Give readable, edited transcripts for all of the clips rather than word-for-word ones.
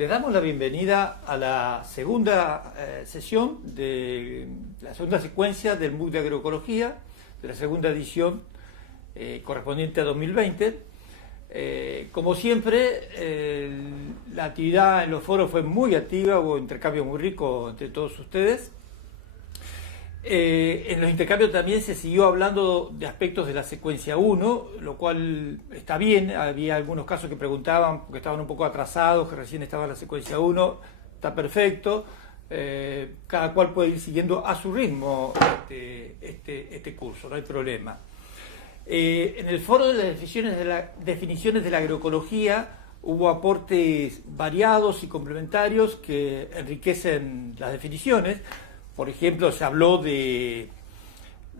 Le damos la bienvenida a la segunda sesión de la segunda secuencia del MOOC de Agroecología, de la segunda edición correspondiente a 2020. Como siempre, la actividad en los foros fue muy activa, hubo intercambio muy rico entre todos ustedes. En los intercambios también se siguió hablando de aspectos de la secuencia 1, lo cual está bien. Había algunos casos que preguntaban porque estaban un poco atrasados, que recién estaba la secuencia 1, está perfecto. Cada cual puede ir siguiendo a su ritmo este curso, no hay problema. En el foro de las definiciones de la agroecología hubo aportes variados y complementarios que enriquecen las definiciones. Por ejemplo, se habló de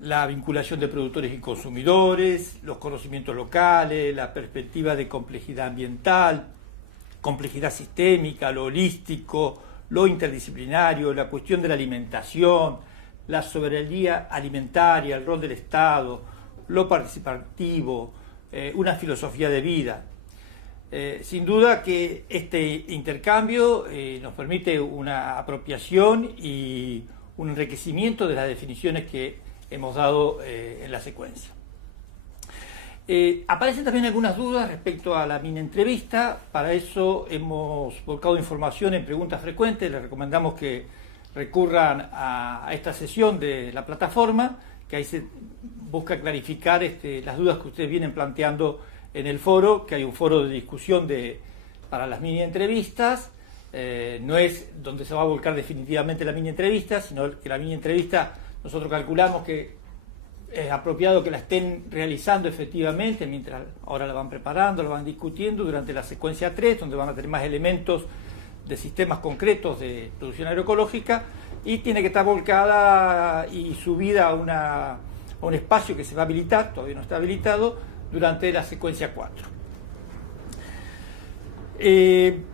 la vinculación de productores y consumidores, los conocimientos locales, la perspectiva de complejidad ambiental, complejidad sistémica, lo holístico, lo interdisciplinario, la cuestión de la alimentación, la soberanía alimentaria, el rol del Estado, lo participativo, una filosofía de vida. Sin duda que este intercambio nos permite una apropiación y un enriquecimiento de las definiciones que hemos dado en la secuencia. Aparecen también algunas dudas respecto a la mini entrevista. Para eso hemos volcado información en preguntas frecuentes. Les recomendamos que recurran a esta sesión de la plataforma, que ahí se busca clarificar las dudas que ustedes vienen planteando en el foro, que hay un foro de discusión para las mini entrevistas. No es donde se va a volcar definitivamente la mini entrevista, sino que la mini entrevista nosotros calculamos que es apropiado que la estén realizando efectivamente, mientras ahora la van preparando, la van discutiendo durante la secuencia 3, donde van a tener más elementos de sistemas concretos de producción agroecológica, y tiene que estar volcada y subida a un espacio que se va a habilitar, todavía no está habilitado, durante la secuencia 4.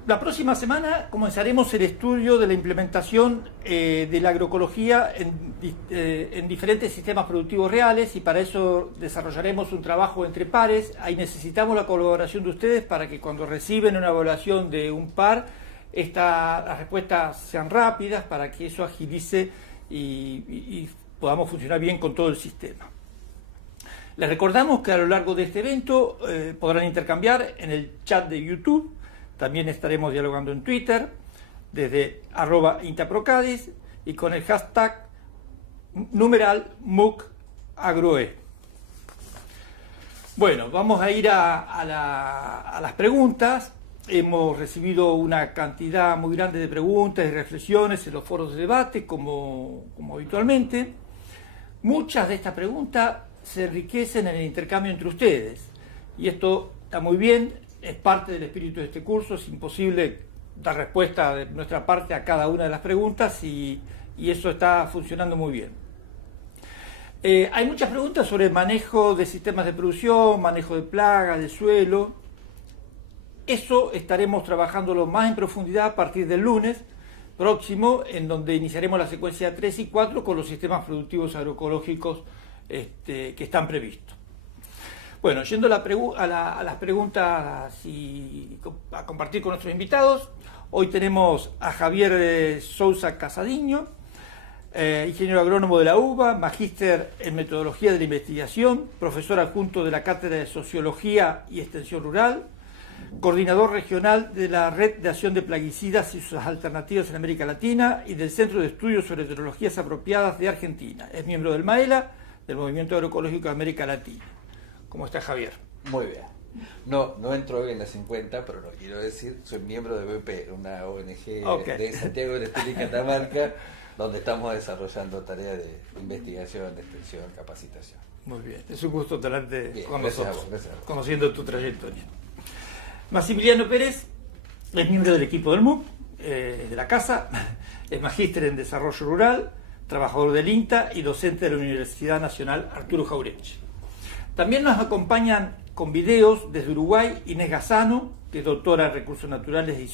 La próxima semana comenzaremos el estudio de la implementación de la agroecología en diferentes sistemas productivos reales, y para eso desarrollaremos un trabajo entre pares. Ahí necesitamos la colaboración de ustedes para que cuando reciben una evaluación de un par, las respuestas sean rápidas, para que eso agilice y podamos funcionar bien con todo el sistema. Les recordamos que a lo largo de este evento podrán intercambiar en el chat de YouTube. También estaremos dialogando en Twitter, desde @INTAPROCADIS y con el hashtag #MOOCAgroe. Bueno, vamos a ir a las preguntas. Hemos recibido una cantidad muy grande de preguntas y reflexiones en los foros de debate, como habitualmente. Muchas de estas preguntas se enriquecen en el intercambio entre ustedes, y esto está muy bien. Es parte del espíritu de este curso. Es imposible dar respuesta de nuestra parte a cada una de las preguntas, y eso está funcionando muy bien. Hay muchas preguntas sobre el manejo de sistemas de producción, manejo de plagas, de suelo. Eso estaremos trabajándolo más en profundidad a partir del lunes próximo, en donde iniciaremos la secuencia 3 y 4 con los sistemas productivos agroecológicos que están previstos. Bueno, yendo a las preguntas y a compartir con nuestros invitados, hoy tenemos a Javier Sousa Casadiño, ingeniero agrónomo de la UBA, magíster en metodología de la investigación, profesor adjunto de la Cátedra de Sociología y Extensión Rural, coordinador regional de la Red de Acción de Plaguicidas y sus alternativas en América Latina y del Centro de Estudios sobre Tecnologías Apropiadas de Argentina. Es miembro del MAELA, del Movimiento Agroecológico de América Latina. ¿Cómo está, Javier? Muy bien. No entro hoy en las 50, pero lo quiero decir, soy miembro de BP, una ONG de Santiago del Estero y Catamarca, donde estamos desarrollando tareas de investigación, de extensión, capacitación. Muy bien, es un gusto tenerte bien, con gracias nosotros, gracias a vos. Conociendo tu trayectoria. Maximiliano Pérez es miembro del equipo del MOOC, de la casa, es magíster en Desarrollo Rural, trabajador del INTA y docente de la Universidad Nacional Arturo Jauretche. También nos acompañan con videos desde Uruguay Inés Gazzano, que es doctora en Recursos Naturales y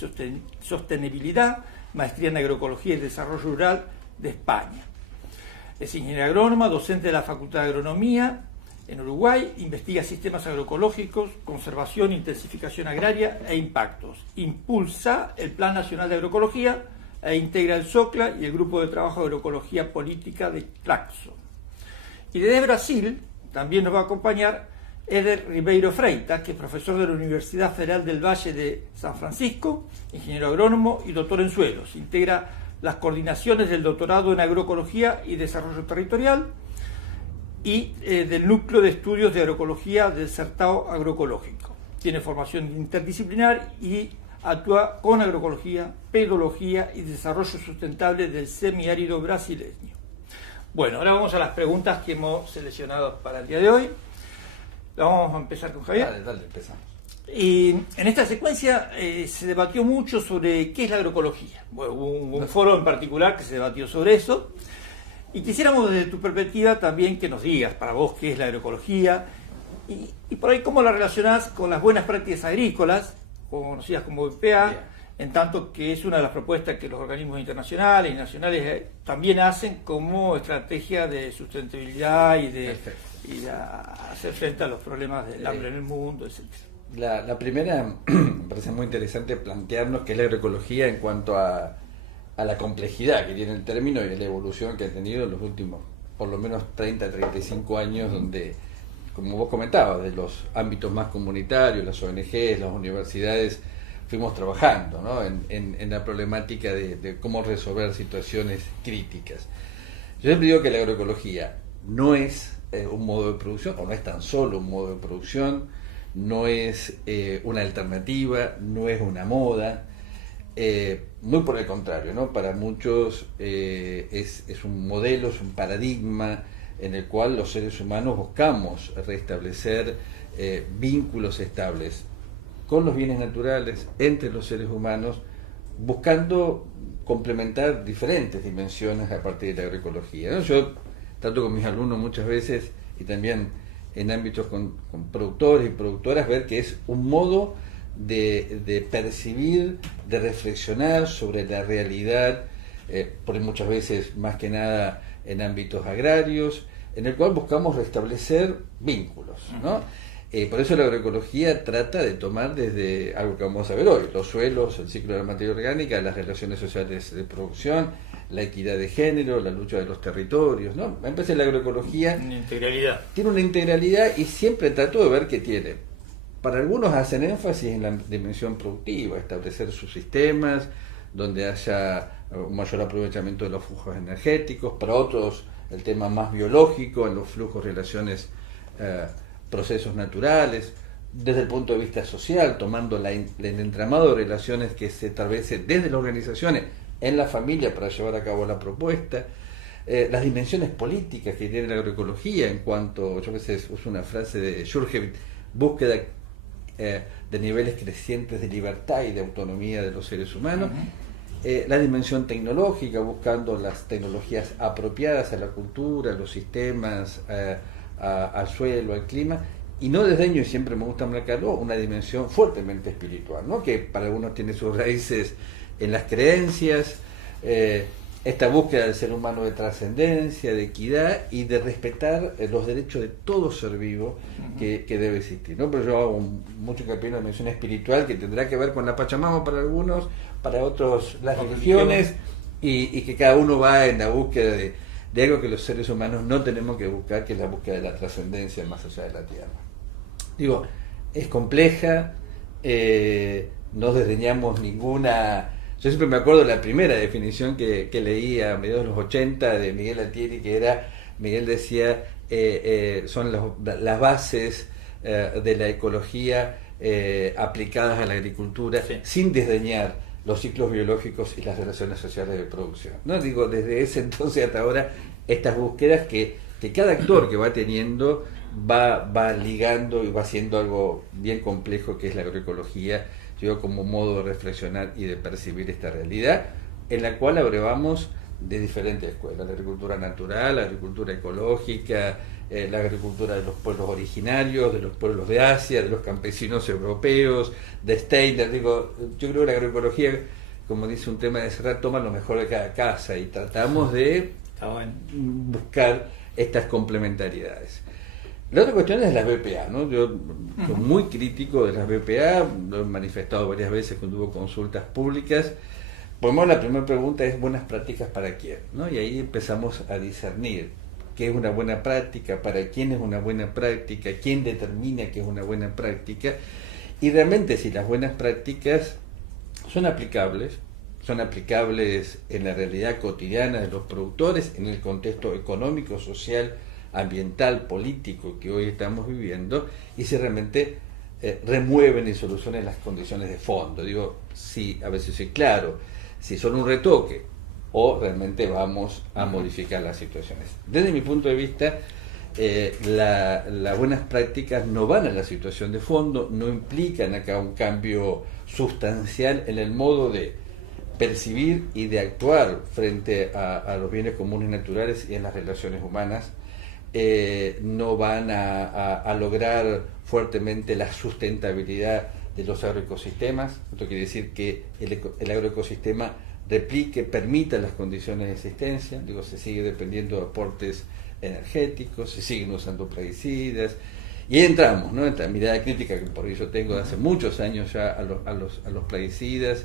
Sostenibilidad, maestría en Agroecología y Desarrollo Rural de España. Es ingeniera agrónoma, docente de la Facultad de Agronomía En Uruguay investiga sistemas agroecológicos, conservación, intensificación agraria e impactos. Impulsa el Plan Nacional de Agroecología e integra el SOCLA y el Grupo de Trabajo de Agroecología Política de Claxo. Y desde Brasil también nos va a acompañar Éder Ribeiro Freitas, que es profesor de la Universidad Federal del Valle de San Francisco, ingeniero agrónomo y doctor en suelos. Integra las coordinaciones del doctorado en agroecología y desarrollo territorial y del núcleo de estudios de agroecología del Certao Agroecológico. Tiene formación interdisciplinar y actúa con agroecología, pedología y desarrollo sustentable del semiárido brasileño. Bueno, ahora vamos a las preguntas que hemos seleccionado para el día de hoy. Vamos a empezar con Javier. Dale, empezamos. Y en esta secuencia se debatió mucho sobre qué es la agroecología. Bueno, hubo un foro en particular que se debatió sobre eso. Y quisiéramos desde tu perspectiva también que nos digas para vos qué es la agroecología y por ahí cómo la relacionás con las buenas prácticas agrícolas, conocidas como BPA, bien, en tanto que es una de las propuestas que los organismos internacionales y nacionales también hacen como estrategia de sustentabilidad y de hacer frente a los problemas del hambre en el mundo, etc. La primera, me parece muy interesante plantearnos qué es la agroecología en cuanto a la complejidad que tiene el término y la evolución que ha tenido en los últimos, por lo menos 30-35 años, donde, como vos comentabas, de los ámbitos más comunitarios, las ONGs, las universidades, fuimos trabajando, ¿no?, en la problemática de cómo resolver situaciones críticas. Yo siempre digo que la agroecología no es un modo de producción, o no es tan solo un modo de producción, no es una alternativa, no es una moda, muy por el contrario, ¿no? Para muchos es un modelo, es un paradigma en el cual los seres humanos buscamos restablecer vínculos estables con los bienes naturales, entre los seres humanos, buscando complementar diferentes dimensiones a partir de la agroecología, ¿no? Yo trato con mis alumnos muchas veces, y también en ámbitos con productores y productoras, ver que es un modo de percibir, de reflexionar sobre la realidad, por muchas veces más que nada en ámbitos agrarios, en el cual buscamos restablecer vínculos, ¿no? Por eso la agroecología trata de tomar desde algo que vamos a ver hoy, los suelos, el ciclo de la materia orgánica, las relaciones sociales de producción, la equidad de género, la lucha de los territorios, ¿no? Me parece la agroecología tiene una integralidad y siempre trato de ver que tiene. Para algunos hacen énfasis en la dimensión productiva, establecer sus sistemas donde haya un mayor aprovechamiento de los flujos energéticos. Para otros el tema más biológico, en los flujos, relaciones, procesos naturales. Desde el punto de vista social, tomando el entramado de relaciones que se establece desde las organizaciones en la familia para llevar a cabo la propuesta. Las dimensiones políticas que tiene la agroecología en cuanto, yo a veces uso una frase de Jurjevic, búsqueda de niveles crecientes de libertad y de autonomía de los seres humanos. La dimensión tecnológica, buscando las tecnologías apropiadas a la cultura, a los sistemas, al suelo, al clima, y no desdeño, y siempre me gusta marcarlo, una dimensión fuertemente espiritual, ¿no?, que para algunos tiene sus raíces en las creencias, esta búsqueda del ser humano de trascendencia, de equidad y de respetar los derechos de todo ser vivo que debe existir, ¿no? Pero yo hago mucho hincapié en una dimensión espiritual que tendrá que ver con la Pachamama para algunos, para otros las religiones, y que cada uno va en la búsqueda de algo que los seres humanos no tenemos que buscar, que es la búsqueda de la trascendencia más allá de la Tierra. Digo, es compleja, no desdeñamos ninguna. Yo siempre me acuerdo la primera definición que leí a mediados de los 80 de Miguel Altieri, que era, Miguel decía, son las bases de la ecología aplicadas a la agricultura, sí, sin desdeñar los ciclos biológicos y las relaciones sociales de producción, ¿no? Digo, desde ese entonces hasta ahora, estas búsquedas que cada actor que va teniendo va ligando y va haciendo algo bien complejo que es la agroecología, yo como modo de reflexionar y de percibir esta realidad, en la cual abrevamos de diferentes escuelas: la agricultura natural, la agricultura ecológica, la agricultura de los pueblos originarios, de los pueblos de Asia, de los campesinos europeos, de Steiner. Digo, yo creo que la agroecología, como dice un tema de Serrat, toma lo mejor de cada casa y tratamos de buscar estas complementariedades. La otra cuestión es las BPA, ¿no? Yo soy muy crítico de las BPA, lo he manifestado varias veces cuando hubo consultas públicas. Bueno, la primera pregunta es buenas prácticas para quién, ¿no? Y ahí empezamos a discernir qué es una buena práctica, para quién es una buena práctica, quién determina qué es una buena práctica, y realmente si las buenas prácticas son aplicables en la realidad cotidiana de los productores, en el contexto económico, social, ambiental, político que hoy estamos viviendo, y si realmente remueven y solucionan las condiciones de fondo. Digo, sí, a veces soy claro, si son un retoque o realmente vamos a modificar las situaciones. Desde mi punto de vista, las buenas prácticas no van a la situación de fondo, no implican acá un cambio sustancial en el modo de percibir y de actuar frente a los bienes comunes naturales y en las relaciones humanas. No van a lograr fuertemente la sustentabilidad de los agroecosistemas. Esto quiere decir que el agroecosistema replique, permita las condiciones de existencia. Digo, se sigue dependiendo de aportes energéticos, se siguen usando plaguicidas, y entramos, ¿no?, en esta mirada crítica que por eso tengo de hace muchos años ya a los plaguicidas.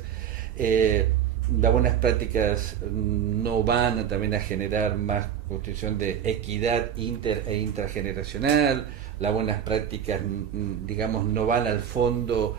Las buenas prácticas no van también a generar más construcción de equidad inter e intrageneracional. Las buenas prácticas, digamos, no van al fondo,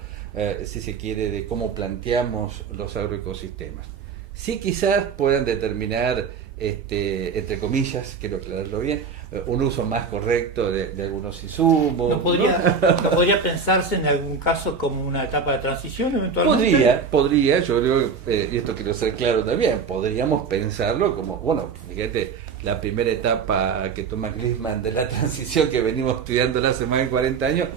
si se quiere, de cómo planteamos los agroecosistemas. Sí, quizás puedan determinar, entre comillas, quiero aclararlo bien, un uso más correcto de algunos insumos. ¿No podría pensarse en algún caso como una etapa de transición eventualmente? Podría, yo creo, y esto quiero ser claro también, podríamos pensarlo como, bueno, fíjate, la primera etapa que toma Gliessman de la transición que venimos estudiando hace más de 40 años,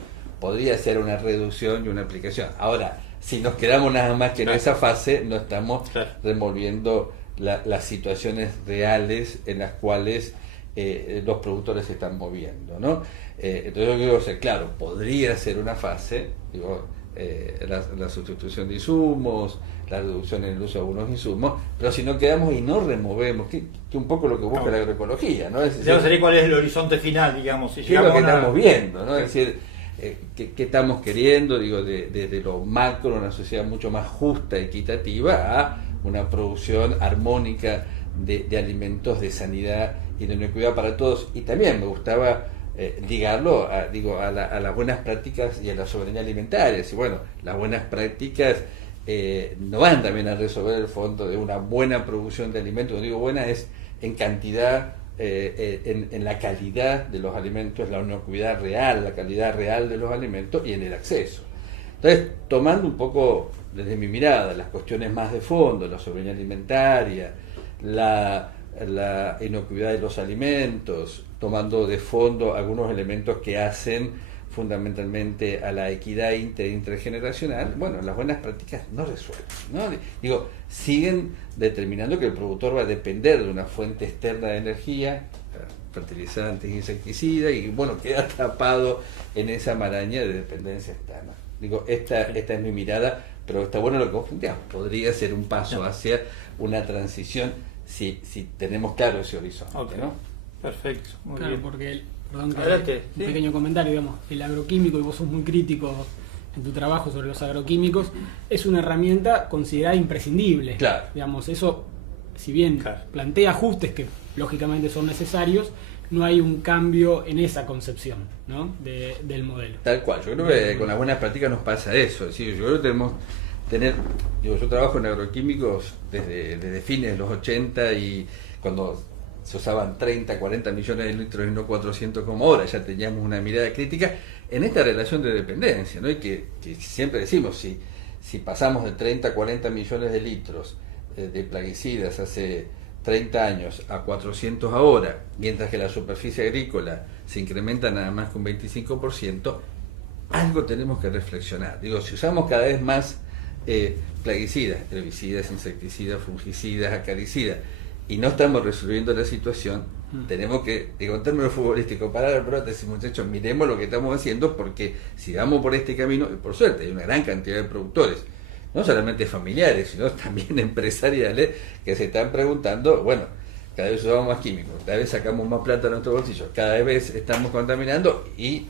podría ser una reducción y una aplicación. Ahora, si nos quedamos nada más que en esa fase, no estamos revolviendo las situaciones reales en las cuales los productores se están moviendo, ¿no? Entonces yo quiero ser claro, podría ser una fase, digo, la sustitución de insumos, la reducción en el uso de algunos insumos, pero si no quedamos y no removemos, que un poco lo que busca la agroecología, ¿no? Es decir, sería cuál es el horizonte final, digamos, si ¿qué es lo que estamos viendo, ¿no? Es decir, ¿qué estamos queriendo? Digo, desde lo macro, una sociedad mucho más justa, equitativa, a una producción armónica de alimentos, de sanidad y de inocuidad para todos. Y también me gustaba ligarlo a las buenas prácticas y a la soberanía alimentaria. Y bueno, las buenas prácticas no van también a resolver el fondo de una buena producción de alimentos. Cuando digo buena es en cantidad, en la calidad de los alimentos, la inocuidad real, la calidad real de los alimentos y en el acceso. Entonces, tomando un poco desde mi mirada las cuestiones más de fondo, la soberanía alimentaria, la inocuidad de los alimentos, tomando de fondo algunos elementos que hacen fundamentalmente a la equidad intergeneracional, bueno, las buenas prácticas no resuelven, ¿no? Digo, siguen determinando que el productor va a depender de una fuente externa de energía, fertilizantes, insecticidas, y bueno, queda atrapado en esa maraña de dependencia externa. Digo, esta es mi mirada, pero está bueno lo que vos planteás, podría ser un paso hacia una transición si tenemos claro ese horizonte, ¿no? Perfecto, muy claro, bien. porque un pequeño comentario, digamos, el agroquímico, y vos sos muy crítico en tu trabajo sobre los agroquímicos, es una herramienta considerada imprescindible. Claro. Digamos, eso, si bien plantea ajustes que lógicamente son necesarios, no hay un cambio en esa concepción, ¿no?, del modelo. Tal cual, yo creo que con las buenas prácticas nos pasa eso. Es decir, yo creo que tenemos yo trabajo en agroquímicos desde fines de los 80, y cuando se usaban 30, 40 millones de litros y no 400 como ahora, ya teníamos una mirada crítica en esta relación de dependencia, ¿no? Y que siempre decimos, si pasamos de 30, 40 millones de litros de plaguicidas hace 30 años a 400 ahora, mientras que la superficie agrícola se incrementa nada más que un 25%, algo tenemos que reflexionar. Digo, si usamos cada vez más plaguicidas, herbicidas, insecticidas, fungicidas, acaricidas, y no estamos resolviendo la situación, tenemos que, digo, en términos futbolísticos, parar el brote y decir, muchachos, miremos lo que estamos haciendo, porque si vamos por este camino, y por suerte hay una gran cantidad de productores, no solamente familiares, sino también empresariales, que se están preguntando, bueno, cada vez usamos más químicos, cada vez sacamos más plata de nuestro bolsillo, cada vez estamos contaminando y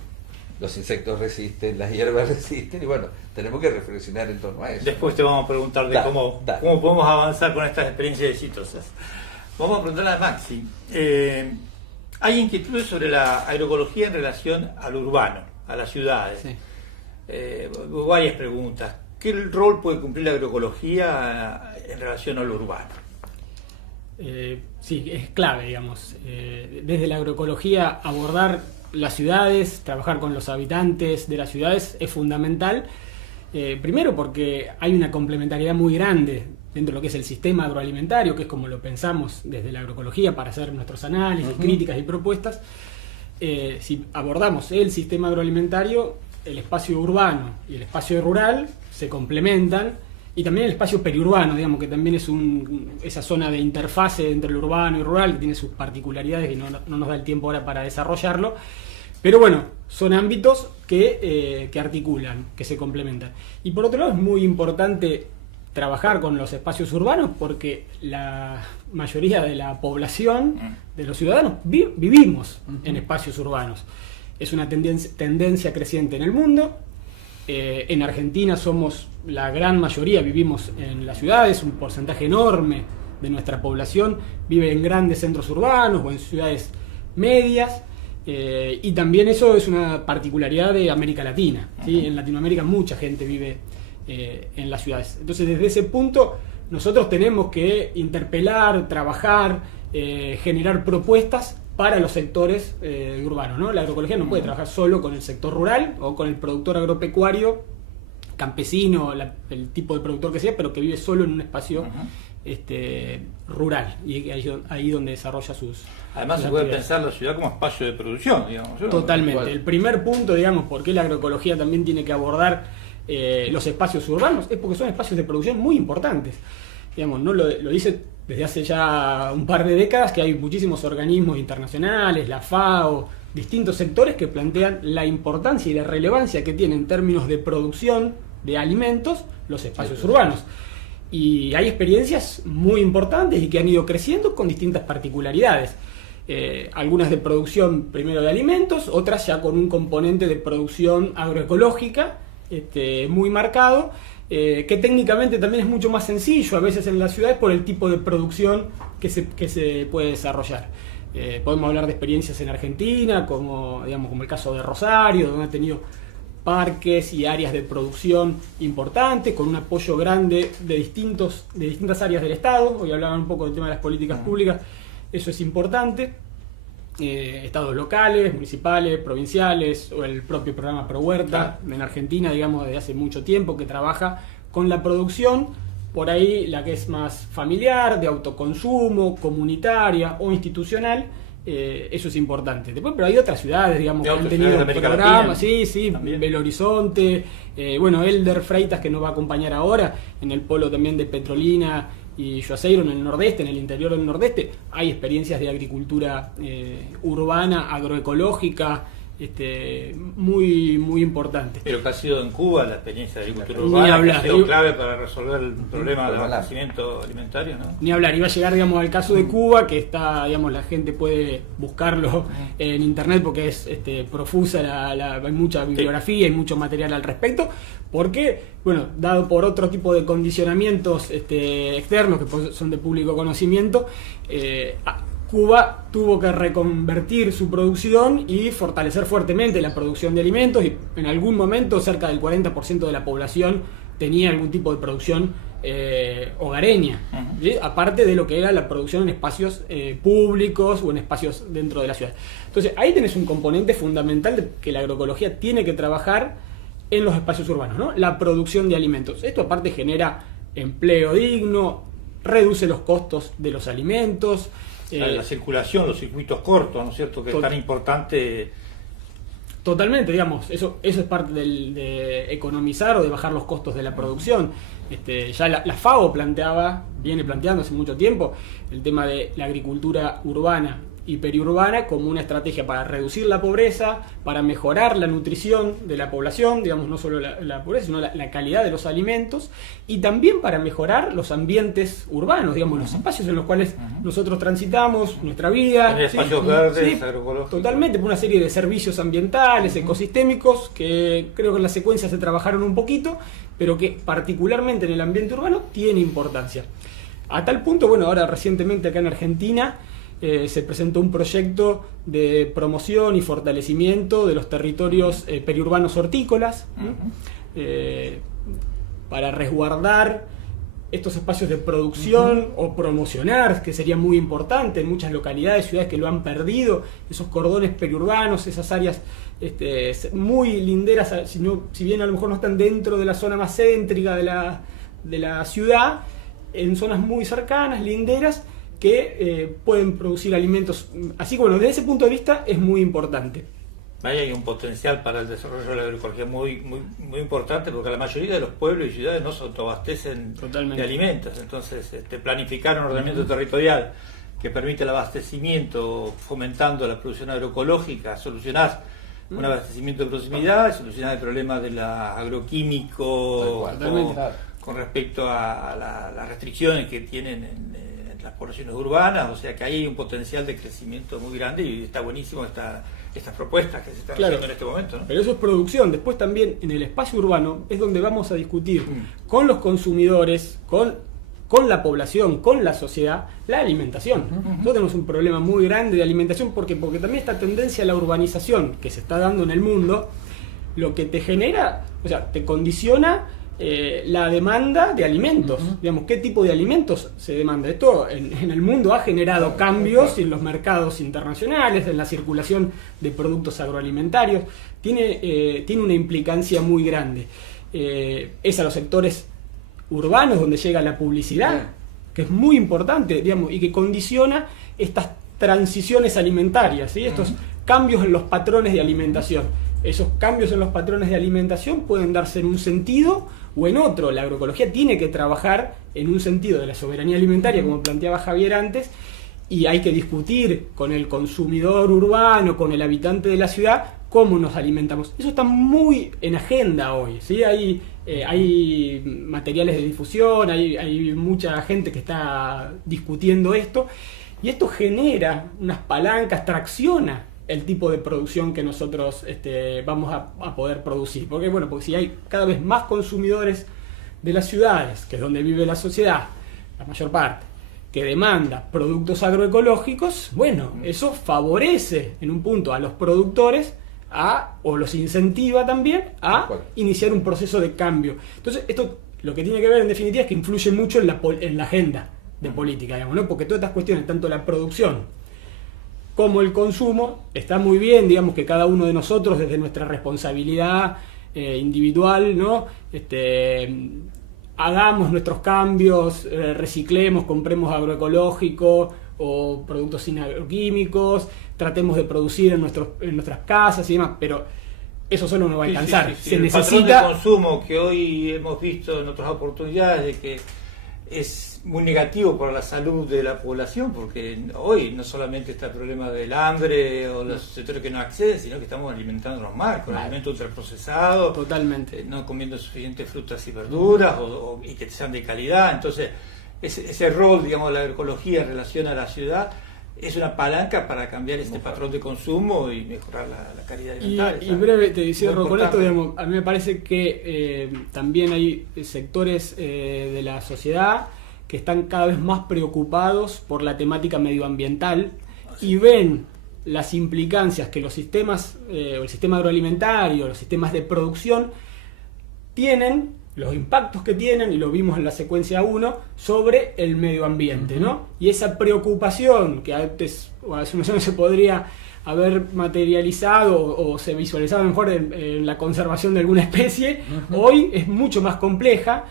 los insectos resisten, las hierbas resisten, y bueno, tenemos que reflexionar en torno a eso. Después te vamos a preguntar de cómo podemos avanzar con estas experiencias exitosas. Vamos a preguntarle a Maxi. Hay inquietudes sobre la agroecología en relación al urbano, a las ciudades. Sí. Varias preguntas. ¿Qué rol puede cumplir la agroecología en relación al urbano? Sí, es clave, digamos. Desde la agroecología abordar las ciudades, trabajar con los habitantes de las ciudades es fundamental. Primero porque hay una complementariedad muy grande dentro de lo que es el sistema agroalimentario, que es como lo pensamos desde la agroecología para hacer nuestros análisis, críticas y propuestas. Si abordamos el sistema agroalimentario, el espacio urbano y el espacio rural se complementan, y también el espacio periurbano, digamos, que también es esa zona de interfase entre el urbano y rural, que tiene sus particularidades y no nos da el tiempo ahora para desarrollarlo. Pero bueno, son ámbitos que articulan, que se complementan. Y por otro lado es muy importante trabajar con los espacios urbanos porque la mayoría de la población, de los ciudadanos, vivimos en espacios urbanos. Es una tendencia creciente en el mundo. En Argentina somos la gran mayoría, vivimos en las ciudades, un porcentaje enorme de nuestra población vive en grandes centros urbanos o en ciudades medias. Y también eso es una particularidad de América Latina, ¿sí? En Latinoamérica mucha gente vive en las ciudades. Entonces desde ese punto nosotros tenemos que interpelar, trabajar, generar propuestas para los sectores urbanos, ¿no? La agroecología no puede trabajar solo con el sector rural o con el productor agropecuario, campesino, el tipo de productor que sea, pero que vive solo en un espacio rural, y ahí donde desarrolla sus... Además se puede pensar la ciudad como espacio de producción, digamos. Totalmente. El primer punto, digamos, por qué la agroecología también tiene que abordar los espacios urbanos, es porque son espacios de producción muy importantes. Digamos, ¿no? Lo dice desde hace ya un par de décadas, que hay muchísimos organismos internacionales, la FAO, distintos sectores que plantean la importancia y la relevancia que tienen en términos de producción de alimentos los espacios urbanos. Y hay experiencias muy importantes y que han ido creciendo con distintas particularidades. Algunas de producción primero de alimentos, otras ya con un componente de producción agroecológica muy marcado, que técnicamente también es mucho más sencillo a veces en las ciudades por el tipo de producción que se puede desarrollar. Podemos hablar de experiencias en Argentina, como el caso de Rosario, donde ha tenido parques y áreas de producción importantes, con un apoyo grande de distintas áreas del Estado. Hoy hablaban un poco del tema de las políticas públicas, eso es importante. Estados locales, municipales, provinciales, o el propio programa Pro Huerta en Argentina, digamos, desde hace mucho tiempo, que trabaja con la producción, por ahí la que es más familiar, de autoconsumo, comunitaria o institucional. Eso es importante. Después, pero hay otras ciudades, digamos, que han tenido programas, Belo Horizonte, Elder Freitas, que nos va a acompañar ahora, en el polo también de Petrolina y Juazeiro, en el nordeste, en el interior del nordeste, hay experiencias de agricultura urbana, agroecológica, muy, muy importantes. Pero que ha sido en Cuba la experiencia de agricultura urbana, que ha sido clave para resolver el problema del abastecimiento alimentario, ¿no? Ni hablar, iba a llegar, digamos, al caso de Cuba, que está, digamos, la gente puede buscarlo en internet porque es profusa, hay mucha bibliografía, hay mucho material al respecto, porque, dado por otro tipo de condicionamientos externos que son de público conocimiento, Cuba tuvo que reconvertir su producción y fortalecer fuertemente la producción de alimentos, y en algún momento cerca del 40% de la población tenía algún tipo de producción hogareña, ¿sí? Aparte de lo que era la producción en espacios públicos o en espacios dentro de la ciudad. Entonces ahí tenés un componente fundamental de que la agroecología tiene que trabajar en los espacios urbanos, ¿no? La producción de alimentos. Esto aparte genera empleo digno, reduce los costos de los alimentos. La circulación, los circuitos cortos, ¿no es cierto?, que es tan importante. Totalmente, digamos, eso es parte de economizar o de bajar los costos de la producción. Ya la FAO viene planteando hace mucho tiempo el tema de la agricultura urbana y periurbana como una estrategia para reducir la pobreza, para mejorar la nutrición de la población, digamos, no solo la pobreza, sino la calidad de los alimentos, y también para mejorar los ambientes urbanos, digamos, los espacios en los cuales nosotros transitamos, nuestra vida. Espacios verdes, agroecológicos. Totalmente, por una serie de servicios ambientales, ecosistémicos, que creo que en la secuencia se trabajaron un poquito, pero que particularmente en el ambiente urbano tiene importancia. A tal punto, bueno, ahora recientemente acá en Argentina se presentó un proyecto de promoción y fortalecimiento de los territorios periurbanos hortícolas, para resguardar estos espacios de producción o promocionar, que sería muy importante en muchas localidades, ciudades que lo han perdido, esos cordones periurbanos, esas áreas muy linderas, si bien a lo mejor no están dentro de la zona más céntrica de la ciudad, en zonas muy cercanas, linderas, que pueden producir alimentos. Así que bueno, desde ese punto de vista es muy importante. Hay un potencial para el desarrollo de la agroecología muy importante, porque la mayoría de los pueblos y ciudades no se autoabastecen de alimentos. Entonces, planificar un ordenamiento territorial que permite el abastecimiento fomentando la producción agroecológica, solucionás un abastecimiento de proximidad, solucionás el problema de la agroquímico con respecto a las restricciones que tienen en las poblaciones urbanas, o sea que ahí hay un potencial de crecimiento muy grande y está buenísimo estas propuestas que se están haciendo en este momento, ¿no? Pero eso es producción. Después también en el espacio urbano es donde vamos a discutir con los consumidores, con la población, con la sociedad, la alimentación. Nosotros tenemos un problema muy grande de alimentación porque también esta tendencia a la urbanización que se está dando en el mundo, lo que te genera, o sea, te condiciona la demanda de alimentos. Digamos, ¿qué tipo de alimentos se demanda? Esto en el mundo ha generado cambios en los mercados internacionales, en la circulación de productos agroalimentarios. Tiene una implicancia muy grande. Es a los sectores urbanos donde llega la publicidad, que es muy importante, digamos, y que condiciona estas transiciones alimentarias, ¿sí? Estos cambios en los patrones de alimentación. Esos cambios en los patrones de alimentación pueden darse en un sentido o en otro. La agroecología tiene que trabajar en un sentido de la soberanía alimentaria, como planteaba Javier antes, y hay que discutir con el consumidor urbano, con el habitante de la ciudad, cómo nos alimentamos. Eso está muy en agenda hoy, ¿sí? Hay materiales de difusión, hay mucha gente que está discutiendo esto, y esto genera unas palancas, tracciona el tipo de producción que nosotros vamos a poder producir. Porque si hay cada vez más consumidores de las ciudades, que es donde vive la sociedad, la mayor parte, que demanda productos agroecológicos, bueno, eso favorece en un punto a los productores o los incentiva también a iniciar un proceso de cambio. Entonces, esto lo que tiene que ver en definitiva es que influye mucho en la agenda de política, digamos, ¿no? Porque todas estas cuestiones, tanto la producción como el consumo, está muy bien, digamos, que cada uno de nosotros desde nuestra responsabilidad individual, ¿no? Hagamos nuestros cambios, reciclemos, compremos agroecológico o productos sin agroquímicos, tratemos de producir en nuestras casas y demás, pero eso solo no va a alcanzar. Se necesita... El patrón de consumo que hoy hemos visto en otras oportunidades de que es muy negativo para la salud de la población, porque hoy no solamente está el problema del hambre o los sectores que no acceden, sino que estamos alimentándonos mal, con alimentos ultraprocesados, totalmente, no comiendo suficientes frutas y verduras y que sean de calidad. Entonces, ese rol, digamos, de la agroecología en relación a la ciudad es una palanca para cambiar este patrón de consumo y mejorar la calidad alimentaria. Y breve, te cierro con esto, digamos, a mí me parece que también hay sectores de la sociedad que están cada vez más preocupados por la temática medioambiental y ven las implicancias que los sistemas, el sistema agroalimentario, los sistemas de producción tienen, los impactos que tienen, y lo vimos en la secuencia 1, sobre el medio ambiente, ¿no? Y esa preocupación que antes, o hace unos años se podría haber materializado o se visualizaba mejor en la conservación de alguna especie, hoy es mucho más compleja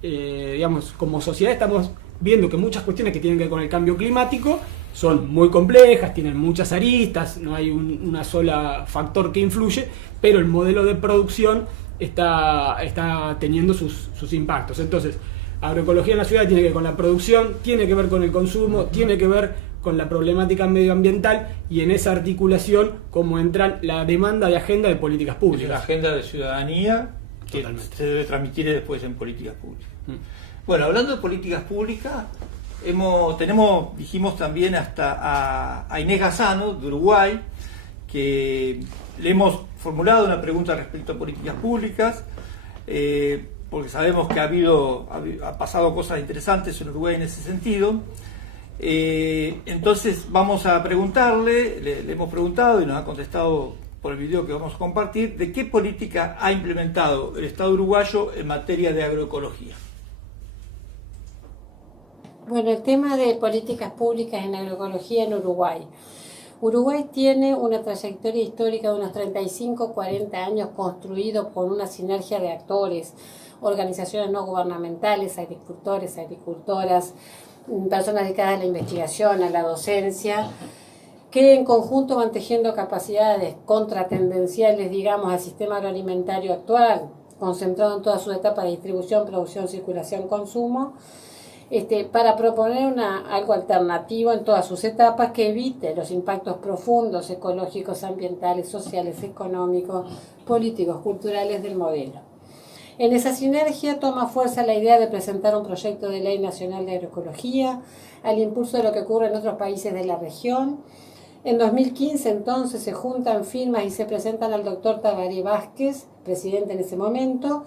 digamos, como sociedad estamos viendo que muchas cuestiones que tienen que ver con el cambio climático son muy complejas, tienen muchas aristas, no hay una sola factor que influye, pero el modelo de producción está teniendo sus impactos. Entonces, agroecología en la ciudad tiene que ver con la producción, tiene que ver con el consumo, tiene que ver con la problemática medioambiental y en esa articulación cómo entra la demanda de agenda de políticas públicas. La agenda de ciudadanía que Totalmente. se debe transmitir después en políticas públicas. Bueno, hablando de políticas públicas, dijimos también hasta a Inés Gazzano, de Uruguay, que le hemos formulado una pregunta respecto a políticas públicas, porque sabemos que ha pasado cosas interesantes en Uruguay en ese sentido. Entonces vamos a preguntarle, le hemos preguntado y nos ha contestado por el video que vamos a compartir, de qué política ha implementado el Estado uruguayo en materia de agroecología. Bueno, el tema de políticas públicas en agroecología en Uruguay. Uruguay tiene una trayectoria histórica de unos 35, 40 años construido por una sinergia de actores, organizaciones no gubernamentales, agricultores, agricultoras, personas dedicadas a la investigación, a la docencia, que en conjunto van tejiendo capacidades contratendenciales, digamos, al sistema agroalimentario actual, concentrado en todas sus etapas de distribución, producción, circulación, consumo, para proponer algo alternativo en todas sus etapas que evite los impactos profundos, ecológicos, ambientales, sociales, económicos, políticos, culturales del modelo. En esa sinergia toma fuerza la idea de presentar un proyecto de ley nacional de agroecología al impulso de lo que ocurre en otros países de la región. En 2015 entonces se juntan firmas y se presentan al doctor Tabaré Vázquez, presidente en ese momento,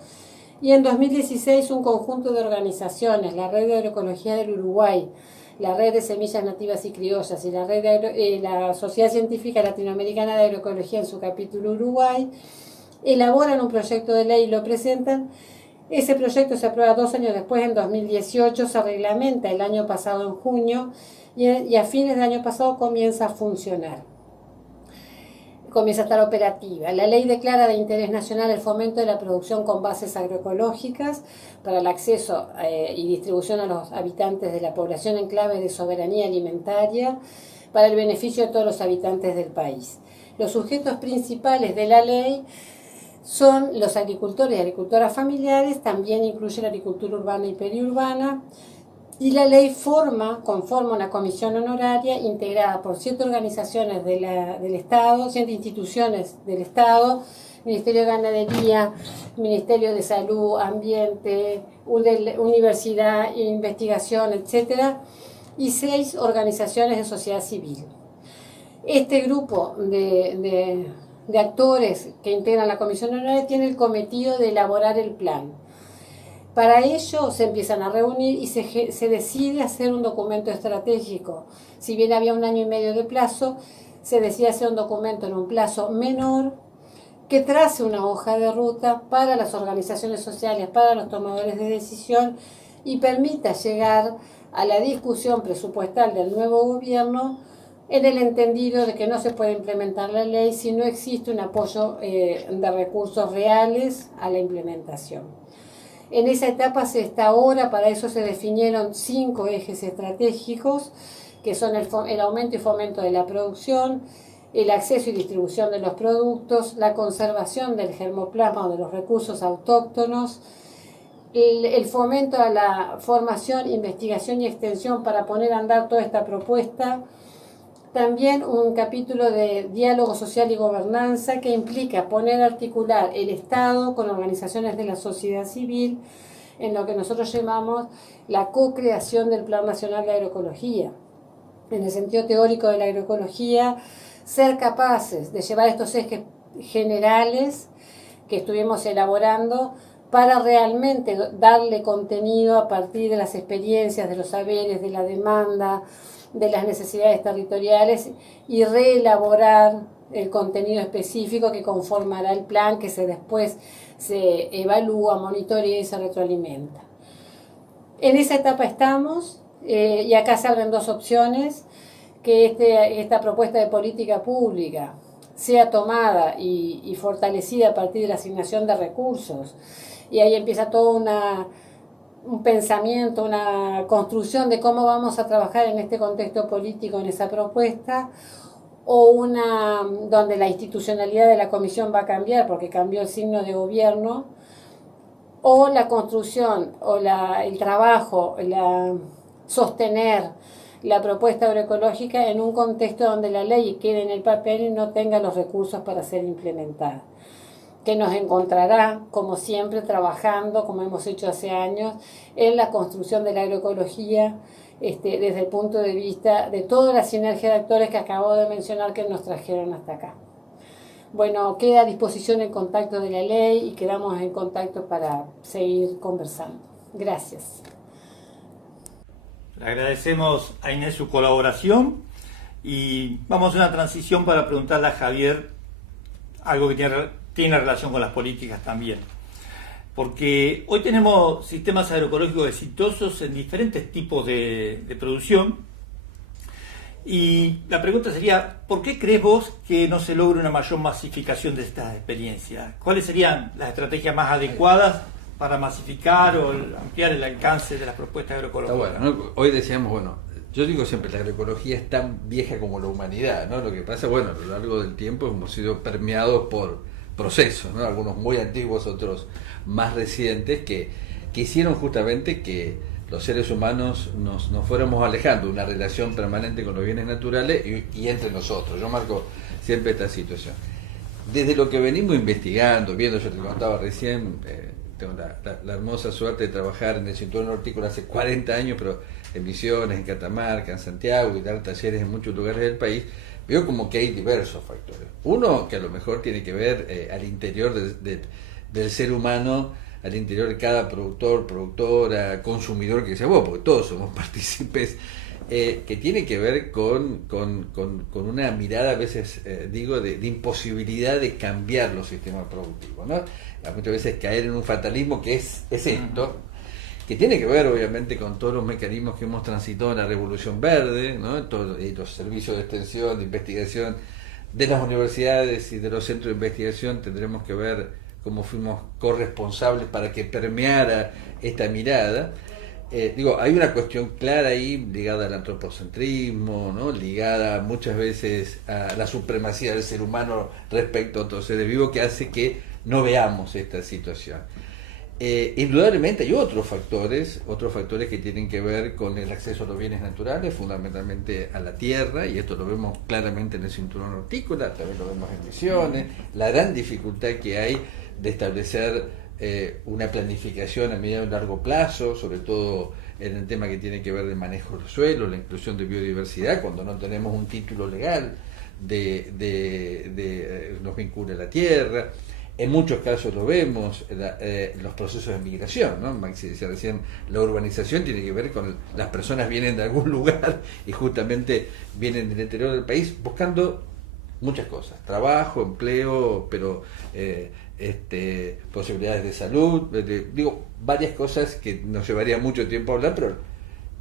y en 2016 un conjunto de organizaciones, la Red de Agroecología del Uruguay, la Red de Semillas Nativas y Criollas y la Sociedad Científica Latinoamericana de Agroecología en su capítulo Uruguay, elaboran un proyecto de ley y lo presentan. Ese proyecto se aprueba 2 años después, en 2018, se reglamenta el año pasado en junio y a fines del año pasado comienza a funcionar. Comienza a estar operativa. La ley declara de interés nacional el fomento de la producción con bases agroecológicas para el acceso y distribución a los habitantes de la población en clave de soberanía alimentaria para el beneficio de todos los habitantes del país. Los sujetos principales de la ley son los agricultores y agricultoras familiares, también incluye la agricultura urbana y periurbana, y la ley conforma una comisión honoraria integrada por 7 organizaciones del Estado, 7 instituciones del Estado, Ministerio de Ganadería, Ministerio de Salud, Ambiente, Universidad, Investigación, etc., y 6 organizaciones de sociedad civil. Este grupo de actores que integran la comisión honoraria tiene el cometido de elaborar el plan. Para ello se empiezan a reunir y se decide hacer un documento estratégico. Si bien había 1 año y medio de plazo, se decide hacer un documento en un plazo menor que trace una hoja de ruta para las organizaciones sociales, para los tomadores de decisión y permita llegar a la discusión presupuestal del nuevo gobierno en el entendido de que no se puede implementar la ley si no existe un apoyo de recursos reales a la implementación. En esa etapa se está ahora, para eso se definieron 5 ejes estratégicos, que son el aumento y fomento de la producción, el acceso y distribución de los productos, la conservación del germoplasma o de los recursos autóctonos, el fomento a la formación, investigación y extensión para poner a andar toda esta propuesta. También un capítulo de diálogo social y gobernanza que implica poner a articular el Estado con organizaciones de la sociedad civil en lo que nosotros llamamos la co-creación del Plan Nacional de Agroecología. En el sentido teórico de la agroecología, ser capaces de llevar estos ejes generales que estuvimos elaborando para realmente darle contenido a partir de las experiencias, de los saberes, de la demanda, de las necesidades territoriales y reelaborar el contenido específico que conformará el plan que después se evalúa, monitorea y se retroalimenta. En esa etapa estamos y acá se abren 2 opciones, que esta propuesta de política pública sea tomada y fortalecida a partir de la asignación de recursos, y ahí empieza todo un pensamiento, una construcción de cómo vamos a trabajar en este contexto político en esa propuesta, o donde la institucionalidad de la comisión va a cambiar porque cambió el signo de gobierno, o la construcción o el trabajo, sostener la propuesta agroecológica en un contexto donde la ley quede en el papel y no tenga los recursos para ser implementada. Que nos encontrará, como siempre, trabajando, como hemos hecho hace años, en la construcción de la agroecología, desde el punto de vista de toda la sinergia de actores que acabo de mencionar que nos trajeron hasta acá. Bueno, queda a disposición el contacto de la ley y quedamos en contacto para seguir conversando. Gracias. Le agradecemos a Inés su colaboración y vamos a una transición para preguntarle a Javier algo que tiene relación con las políticas también. Porque hoy tenemos sistemas agroecológicos exitosos en diferentes tipos de producción y la pregunta sería, ¿por qué crees vos que no se logra una mayor masificación de estas experiencias? ¿Cuáles serían las estrategias más adecuadas para masificar o ampliar el alcance de las propuestas agroecológicas? Bueno, ¿no? Hoy decíamos, yo digo siempre, la agroecología es tan vieja como la humanidad, ¿no? Lo que pasa, a lo largo del tiempo hemos sido permeados por procesos, ¿no? Algunos muy antiguos, otros más recientes, que hicieron justamente que los seres humanos nos fuéramos alejando de una relación permanente con los bienes naturales y entre nosotros. Yo marco siempre esta situación. Desde lo que venimos investigando, viendo, yo te contaba recién, tengo la hermosa suerte de trabajar en el cinturón hortícola hace 40 años, pero en Misiones, en Catamarca, en Santiago, y dar talleres en muchos lugares del país, veo como que hay diversos factores. Uno que a lo mejor tiene que ver al interior del ser humano, al interior de cada productor, productora, consumidor que sea vos, porque todos somos partícipes, que tiene que ver con una mirada, a veces de imposibilidad de cambiar los sistemas productivos, ¿no? Muchas veces caer en un fatalismo que es esto, que tiene que ver obviamente con todos los mecanismos que hemos transitado en la Revolución Verde, ¿no? Y los servicios de extensión, de investigación de las universidades y de los centros de investigación. Tendremos que ver cómo fuimos corresponsables para que permeara esta mirada. Hay una cuestión clara ahí ligada al antropocentrismo, ¿no? Ligada muchas veces a la supremacía del ser humano respecto a otros seres vivos, que hace que no veamos esta situación. Indudablemente hay otros factores que tienen que ver con el acceso a los bienes naturales, fundamentalmente a la tierra, y esto lo vemos claramente en el cinturón hortícola, también lo vemos en Misiones, la gran dificultad que hay de establecer una planificación a mediano y largo plazo, sobre todo en el tema que tiene que ver el manejo del suelo, la inclusión de biodiversidad, cuando no tenemos un título legal nos vincula a la tierra. En muchos casos lo vemos, los procesos de migración, ¿no? Maxi decía recién, la urbanización tiene que ver con las personas vienen de algún lugar y justamente vienen del interior del país buscando muchas cosas, trabajo, empleo, pero posibilidades de salud, varias cosas que nos llevaría mucho tiempo a hablar, pero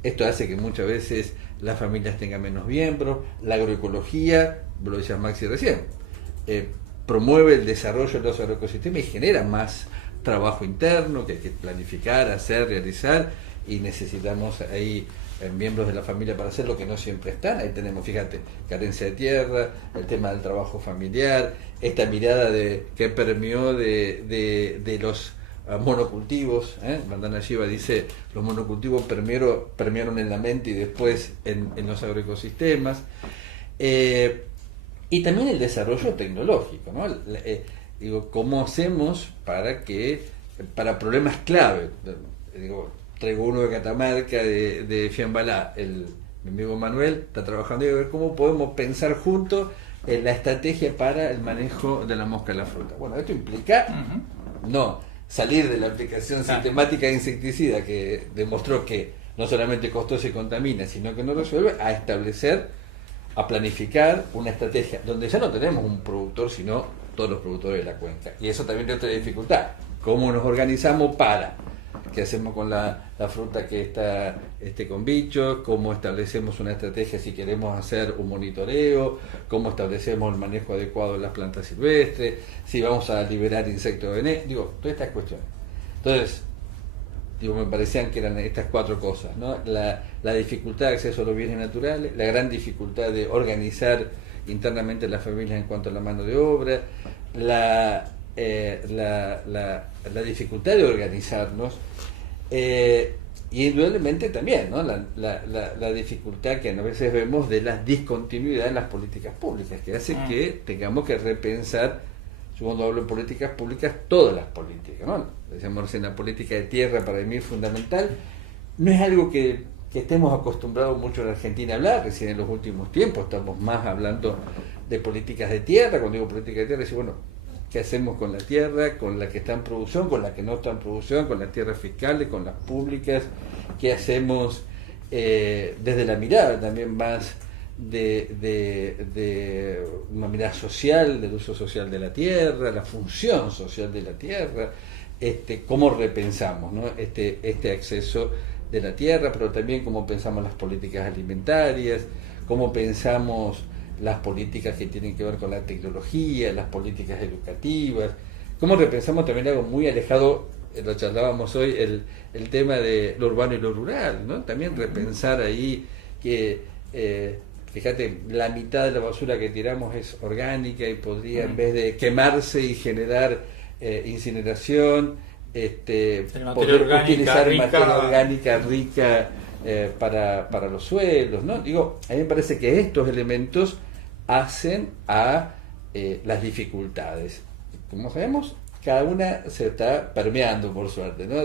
esto hace que muchas veces las familias tengan menos miembros. La agroecología, lo decía Maxi recién, promueve el desarrollo de los agroecosistemas y genera más trabajo interno que hay que planificar, hacer, realizar, y necesitamos ahí miembros de la familia para hacerlo, que no siempre están. Ahí tenemos, fíjate, carencia de tierra, el tema del trabajo familiar, esta mirada que permeó de los monocultivos. Vandana Shiva dice, los monocultivos permearon en la mente y después en los agroecosistemas. Y también el desarrollo tecnológico, ¿no? ¿Cómo hacemos para problemas clave? Traigo uno de Catamarca, de Fiambalá, mi amigo Manuel está trabajando y a ver cómo podemos pensar juntos la estrategia para el manejo de la mosca en la fruta. Bueno, esto implica no salir de la aplicación sistemática de insecticida, que demostró que no solamente costoso y contamina, sino que no resuelve, a planificar una estrategia donde ya no tenemos un productor, sino todos los productores de la cuenca. Y eso también tiene otra dificultad. ¿Cómo nos organizamos qué hacemos con la fruta que está con bichos? ¿Cómo establecemos una estrategia si queremos hacer un monitoreo? ¿Cómo establecemos el manejo adecuado de las plantas silvestres? Si vamos a liberar insectos venenosos, todas estas cuestiones. Entonces, me parecían que eran estas cuatro cosas, ¿no? La dificultad de acceso a los bienes naturales, la gran dificultad de organizar internamente las familias en cuanto a la mano de obra, la dificultad de organizarnos, Y indudablemente también, ¿no? la dificultad que a veces vemos de la discontinuidad en las políticas públicas, que hace que tengamos que repensar, yo cuando hablo de políticas públicas, todas las políticas, ¿no? Decíamos en la política de tierra, para mí es fundamental. No es algo que estemos acostumbrados mucho en Argentina a hablar, recién en los últimos tiempos estamos más hablando de políticas de tierra. Cuando digo políticas de tierra, decimos, bueno, ¿qué hacemos con la tierra, con la que está en producción, con la que no está en producción, con las tierras fiscales, con las públicas? ¿Qué hacemos desde la mirada también más de una mirada social, del uso social de la tierra, la función social de la tierra? ¿Cómo repensamos, ¿no? este acceso de la tierra, pero también cómo pensamos las políticas alimentarias, cómo pensamos las políticas que tienen que ver con la tecnología, las políticas educativas, cómo repensamos también algo muy alejado, lo charlábamos hoy, el tema de lo urbano y lo rural, ¿no? También repensar ahí que, fíjate, la mitad de la basura que tiramos es orgánica y podría, en vez de quemarse y generar incineración, poder utilizar materia orgánica rica para los suelos, ¿no? Digo, a mí me parece que estos elementos hacen a las dificultades. Como sabemos, cada una se está permeando, por suerte, ¿no?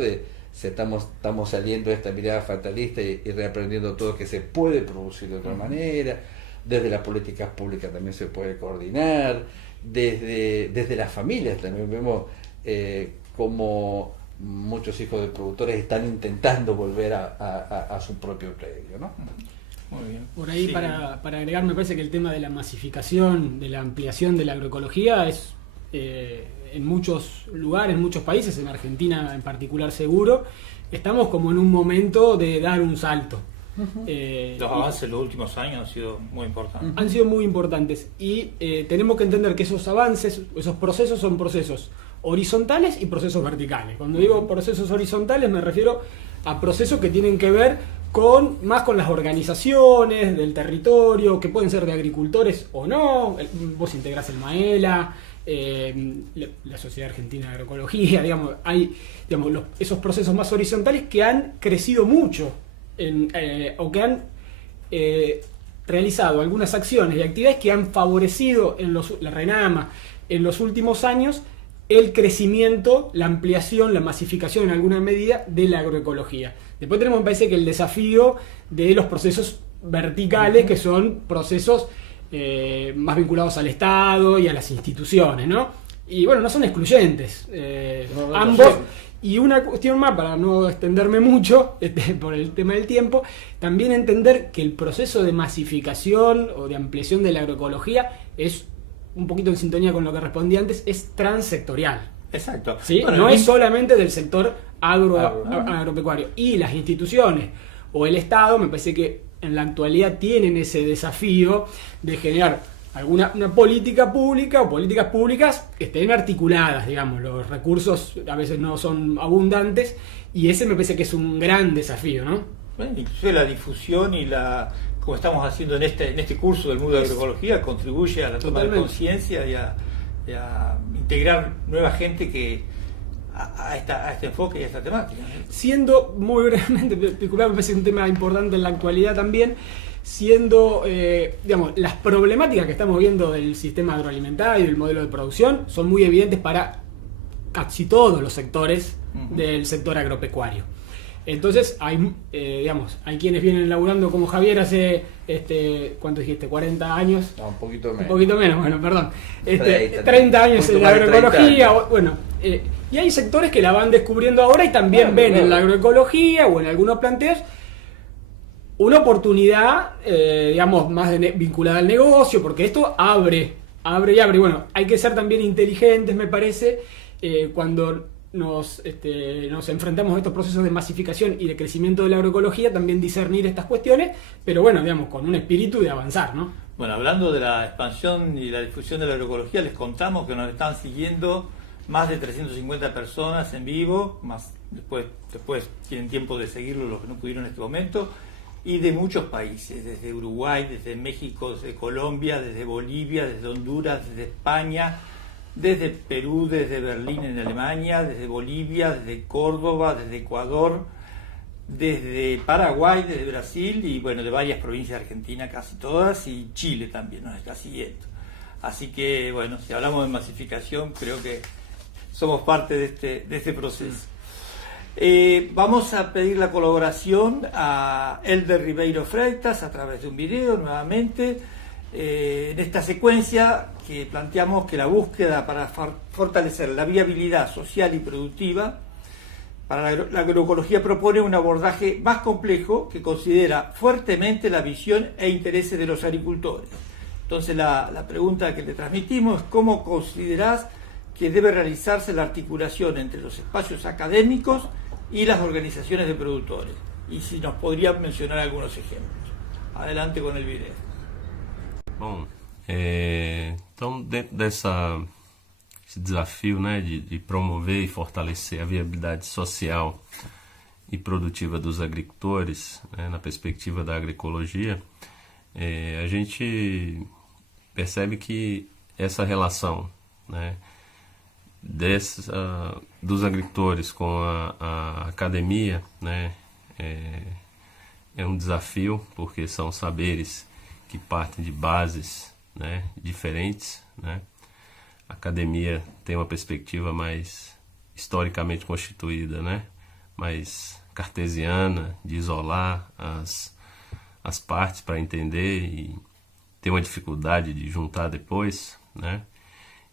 Estamos saliendo de esta mirada fatalista y reaprendiendo todo que se puede producir de otra manera. Desde las políticas públicas también se puede coordinar, desde las familias también vemos como muchos hijos de productores están intentando volver a su propio predio, ¿no? Muy bien. Por ahí, sí. para agregar, me parece que el tema de la masificación, de la ampliación de la agroecología es en muchos lugares, en muchos países, en Argentina en particular seguro, estamos como en un momento de dar un salto. Los avances en los últimos años han sido muy importantes. Han sido muy importantes y tenemos que entender que esos avances, esos procesos son procesos horizontales y procesos verticales. Cuando digo procesos horizontales me refiero a procesos que tienen que ver más con las organizaciones del territorio, que pueden ser de agricultores o no. Vos integrás el MAELA, la Sociedad Argentina de Agroecología, hay esos procesos más horizontales que han crecido mucho o que han realizado algunas acciones y actividades que han favorecido la RENAMA en los últimos años el crecimiento, la ampliación, la masificación en alguna medida de la agroecología. Después tenemos, me parece, que el desafío de los procesos verticales, que son procesos más vinculados al Estado y a las instituciones, ¿no? Y bueno, no son excluyentes. Ambos. Y una cuestión más, para no extenderme mucho por el tema del tiempo, también entender que el proceso de masificación o de ampliación de la agroecología es un poquito en sintonía con lo que respondí antes, es transsectorial. Exacto. ¿Sí? Bueno, no es solamente del sector agropecuario. Y las instituciones o el Estado, me parece que en la actualidad tienen ese desafío de generar una política pública o políticas públicas que estén articuladas, digamos. Los recursos a veces no son abundantes y ese me parece que es un gran desafío, ¿no? Bueno, inclusive la difusión y como estamos haciendo en este curso del mundo de agroecología, contribuye a la toma de conciencia y a integrar nueva gente a este enfoque y a esta temática. Siendo muy brevemente, me parece un tema importante en la actualidad también, siendo, las problemáticas que estamos viendo del sistema agroalimentario y del modelo de producción son muy evidentes para casi todos los sectores del sector agropecuario. Entonces hay quienes vienen laburando como Javier hace, ¿cuánto dijiste? 40 años. No, un poquito menos. Un poquito menos, bueno, perdón. 30 años en la agroecología, y hay sectores que la van descubriendo ahora y también ven en la agroecología o en algunos planteos una oportunidad, más vinculada al negocio, porque esto abre. Bueno, hay que ser también inteligentes, me parece, cuando nos enfrentamos a estos procesos de masificación y de crecimiento de la agroecología, también discernir estas cuestiones, pero bueno, con un espíritu de avanzar, ¿no? Bueno, hablando de la expansión y la difusión de la agroecología, les contamos que nos están siguiendo más de 350 personas en vivo, más después tienen tiempo de seguirlo los que no pudieron en este momento, y de muchos países, desde Uruguay, desde México, desde Colombia, desde Bolivia, desde Honduras, desde España, desde Perú, desde Berlín en Alemania, desde Bolivia, desde Córdoba, desde Ecuador, desde Paraguay, desde Brasil y bueno, de varias provincias de Argentina, casi todas, y Chile también nos está siguiendo. Así que bueno, si hablamos de masificación, creo que somos parte de este proceso. Vamos a pedir la colaboración a Elder Ribeiro Freitas a través de un video nuevamente. En esta secuencia que planteamos que la búsqueda para fortalecer la viabilidad social y productiva para la agroecología propone un abordaje más complejo que considera fuertemente la visión e intereses de los agricultores. Entonces la pregunta que le transmitimos es cómo considerás que debe realizarse la articulación entre los espacios académicos y las organizaciones de productores. Y si nos podrían mencionar algunos ejemplos. Adelante con el video. Bom, então dentro desse desafio, né, de promover e fortalecer a viabilidade social e produtiva dos agricultores, né, na perspectiva da agroecologia, a gente percebe que essa relação, né, dos agricultores com a academia, né, é um desafio, porque são saberes que partem de bases, né, diferentes, né? A academia tem uma perspectiva mais historicamente constituída, né, mais cartesiana, de isolar as partes para entender e ter uma dificuldade de juntar depois, né?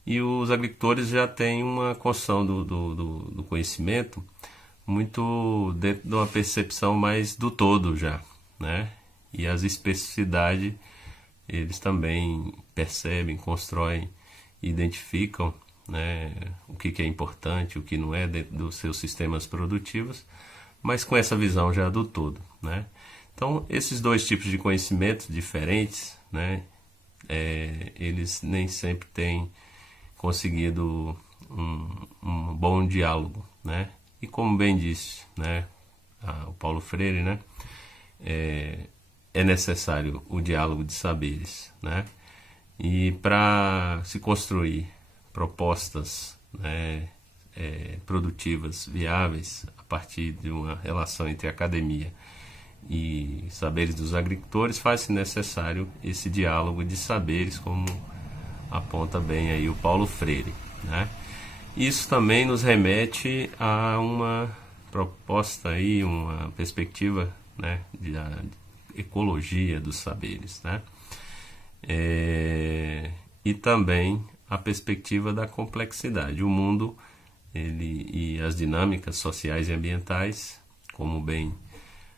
E os agricultores já têm uma construção do conhecimento muito dentro de uma percepção mais do todo já, né? E as especificidades eles também percebem, constroem, identificam, né, o que é importante, o que não é dentro dos seus sistemas produtivos, mas com essa visão já do todo, né? Então, esses dois tipos de conhecimentos diferentes, né, eles nem sempre têm conseguido um bom diálogo, né? E como bem disse, né, o Paulo Freire, né, é necessário o diálogo de saberes, né? E para se construir propostas, né, produtivas, viáveis, a partir de uma relação entre academia e saberes dos agricultores, faz-se necessário esse diálogo de saberes, como aponta bem aí o Paulo Freire, né? Isso também nos remete a uma proposta aí, uma perspectiva, né, de ecologia dos saberes, né? E também a perspectiva da complexidade. O mundo e as dinâmicas sociais e ambientais, como bem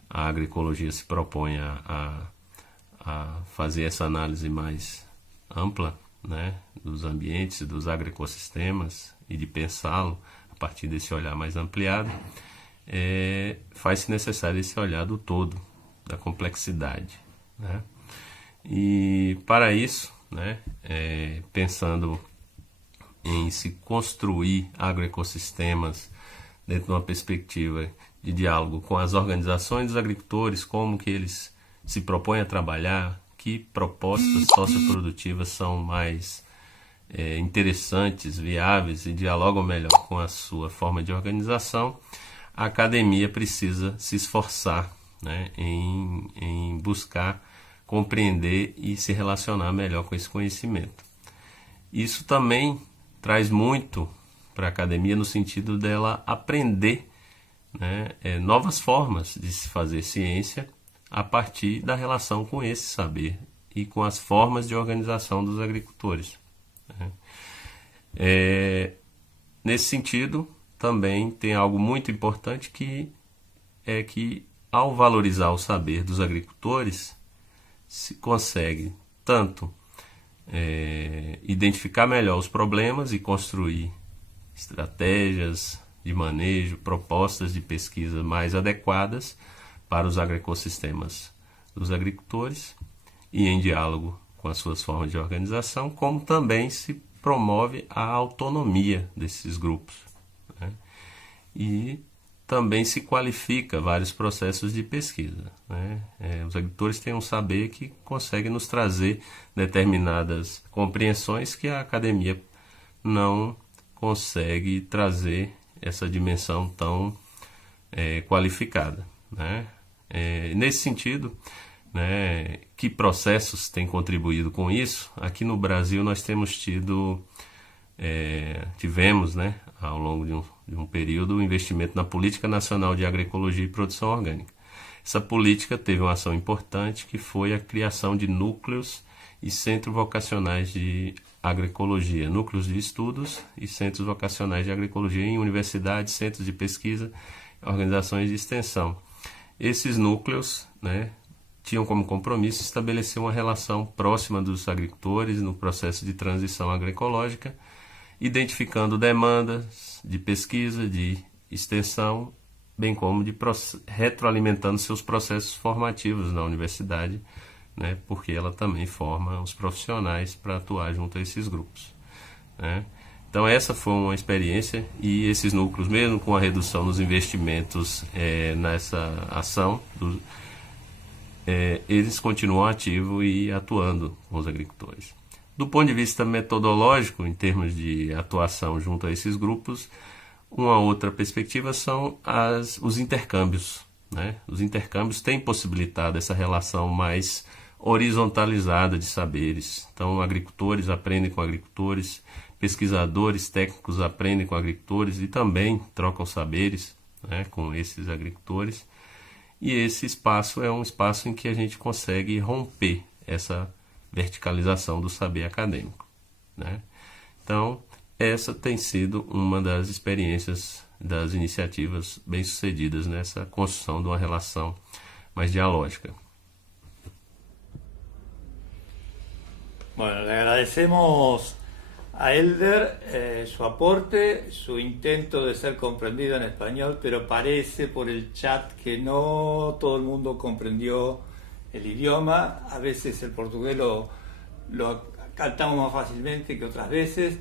a agroecologia se propõe a fazer essa análise mais ampla, né, dos ambientes e dos agroecossistemas e de pensá-lo a partir desse olhar mais ampliado, faz-se necessário esse olhar do todo, da complexidade, né? E para isso, né, pensando em se construir agroecossistemas dentro de uma perspectiva de diálogo com as organizações dos agricultores, como que eles se propõem a trabalhar, que propostas socioprodutivas são mais interessantes, viáveis e dialogam melhor com a sua forma de organização, a academia precisa se esforçar, né, em buscar compreender e se relacionar melhor com esse conhecimento. Isso também traz muito para a academia no sentido dela aprender, né, novas formas de se fazer ciência a partir da relação com esse saber e com as formas de organização dos agricultores, né? Nesse sentido, também tem algo muito importante que é que, ao valorizar o saber dos agricultores, se consegue tanto identificar melhor os problemas e construir estratégias de manejo, propostas de pesquisa mais adequadas para os agroecossistemas dos agricultores e em diálogo com as suas formas de organização, como também se promove a autonomia desses grupos, né? E também se qualifica vários processos de pesquisa, né? Os agricultores têm um saber que consegue nos trazer determinadas compreensões que a academia não consegue trazer essa dimensão tão qualificada. né? Nesse sentido, né, que processos têm contribuído com isso? Aqui no Brasil nós tivemos, né, ao longo de um período, o investimento na Política Nacional de Agroecologia e Produção Orgânica. Essa política teve uma ação importante, que foi a criação de núcleos e centros vocacionais de agroecologia, núcleos de estudos e centros vocacionais de agroecologia em universidades, centros de pesquisa, organizações de extensão. Esses núcleos, né, tinham como compromisso estabelecer uma relação próxima dos agricultores no processo de transição agroecológica, identificando demandas de pesquisa, de extensão, bem como retroalimentando seus processos formativos na universidade, né, porque ela também forma os profissionais para atuar junto a esses grupos, né. Então essa foi uma experiência, e esses núcleos, mesmo com a redução dos investimentos nessa ação, eles continuam ativos e atuando com os agricultores. Do ponto de vista metodológico, em termos de atuação junto a esses grupos, uma outra perspectiva são os intercâmbios, né? Os intercâmbios têm possibilitado essa relação mais horizontalizada de saberes. Então, agricultores aprendem com agricultores, pesquisadores técnicos aprendem com agricultores e também trocam saberes, né, com esses agricultores. E esse espaço é um espaço em que a gente consegue romper essa verticalização do saber acadêmico, né? Então, essa tem sido uma das experiências, das iniciativas bem-sucedidas nessa construção de uma relação mais dialógica. Bueno, le agradecemos a Elder su aporte, su intento de ser comprendido en español, pero parece por el chat que no todo el mundo comprendió el idioma. A veces el portugués lo captamos más fácilmente que otras veces.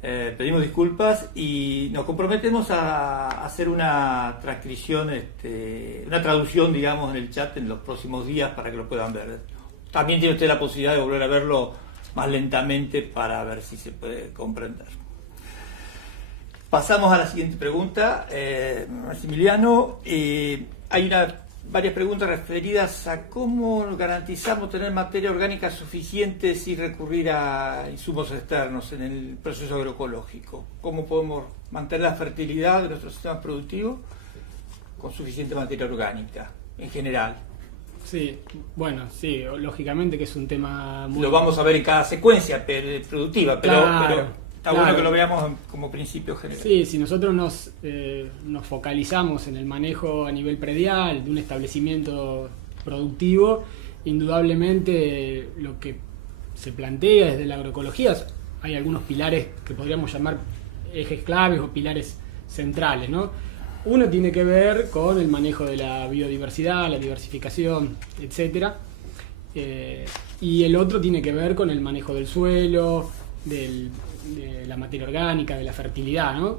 Pedimos disculpas y nos comprometemos a hacer una transcripción, una traducción, digamos, en el chat en los próximos días para que lo puedan ver. También tiene usted la posibilidad de volver a verlo más lentamente para ver si se puede comprender. Pasamos a la siguiente pregunta, Maximiliano. Hay varias preguntas referidas a cómo garantizamos tener materia orgánica suficiente sin recurrir a insumos externos en el proceso agroecológico. ¿Cómo podemos mantener la fertilidad de nuestros sistemas productivos con suficiente materia orgánica en general? Sí, bueno, sí, lógicamente que es un tema muy... Lo vamos a ver en cada secuencia productiva, pero está bueno que lo veamos como principio general. Sí, si nosotros nos focalizamos en el manejo a nivel predial de un establecimiento productivo, indudablemente lo que se plantea desde la agroecología, hay algunos pilares que podríamos llamar ejes claves o pilares centrales, ¿no? Uno tiene que ver con el manejo de la biodiversidad, la diversificación, etc. Y el otro tiene que ver con el manejo del suelo, de la materia orgánica, de la fertilidad, ¿no?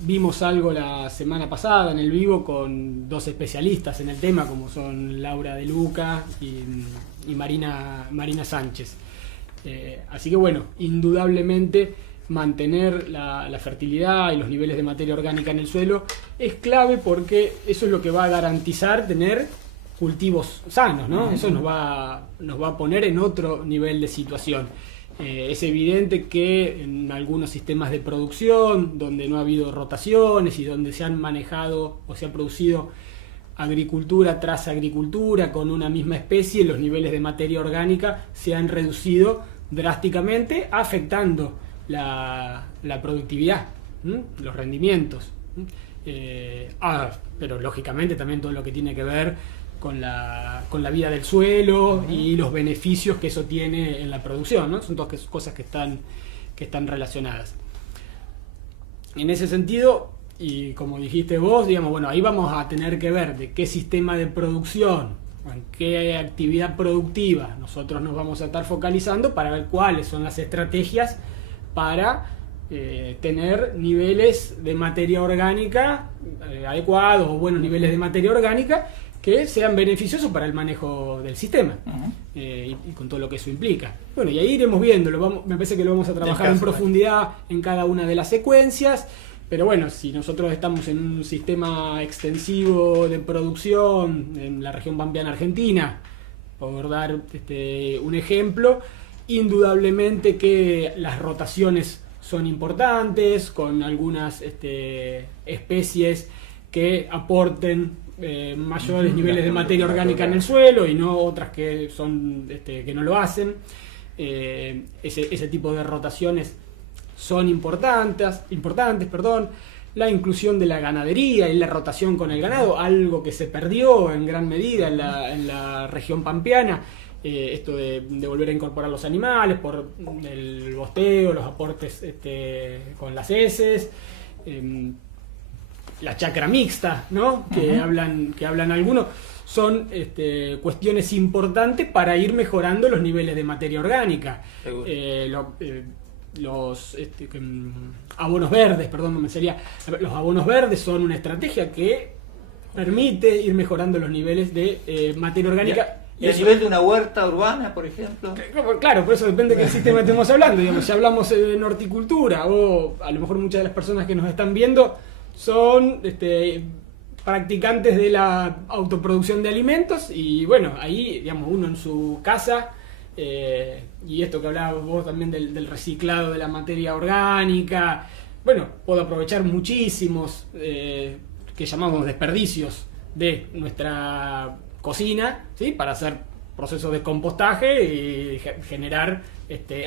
Vimos algo la semana pasada en el vivo con dos especialistas en el tema, como son Laura De Luca y Marina Sánchez. Así que bueno, indudablemente mantener la fertilidad y los niveles de materia orgánica en el suelo es clave, porque eso es lo que va a garantizar tener cultivos sanos, ¿no? Eso nos va a poner en otro nivel de situación. Es evidente que en algunos sistemas de producción, donde no ha habido rotaciones y donde se han manejado o se ha producido agricultura tras agricultura con una misma especie, los niveles de materia orgánica se han reducido drásticamente, afectando la productividad, los rendimientos. Pero lógicamente también todo lo que tiene que ver con la vida del suelo y los beneficios que eso tiene en la producción, ¿no? Son todas cosas que están relacionadas. En ese sentido, y como dijiste vos, digamos, bueno, ahí vamos a tener que ver de qué sistema de producción, en qué actividad productiva nosotros nos vamos a estar focalizando, para ver cuáles son las estrategias para tener niveles de materia orgánica adecuados, o buenos niveles de materia orgánica que sean beneficiosos para el manejo del sistema, y con todo lo que eso implica. Bueno, y ahí iremos viendo, me parece que lo vamos a trabajar en profundidad en cada una de las secuencias, Pero bueno, si nosotros estamos en un sistema extensivo de producción en la región pampeana argentina, por dar un ejemplo, indudablemente que las rotaciones son importantes, con alguas especies que aporten mayores niveles de materia orgánica en el suelo y no otras que son que no lo hacen. Ese tipo de rotaciones son importantes, la inclusión de la ganadería y la rotación con el ganado, algo que se perdió en gran medida en la región pampeana, esto de volver a incorporar los animales por el bosteo, los aportes con las heces, la chacra mixta, ¿no? que hablan algunos, son cuestiones importantes para ir mejorando los niveles de materia orgánica. Los abonos verdes, los abonos verdes son una estrategia que permite ir mejorando los niveles de materia orgánica. ¿Y a nivel de una huerta urbana, por ejemplo? Claro, por eso depende de qué sistema estemos hablando. Digamos, si hablamos en horticultura, o a lo mejor muchas de las personas que nos están viendo son practicantes de la autoproducción de alimentos, y bueno, ahí digamos uno en su casa, y esto que hablabas vos también del reciclado de la materia orgánica, bueno, puedo aprovechar muchísimos que llamamos desperdicios de nuestra cocina, ¿sí? Para hacer procesos de compostaje y generar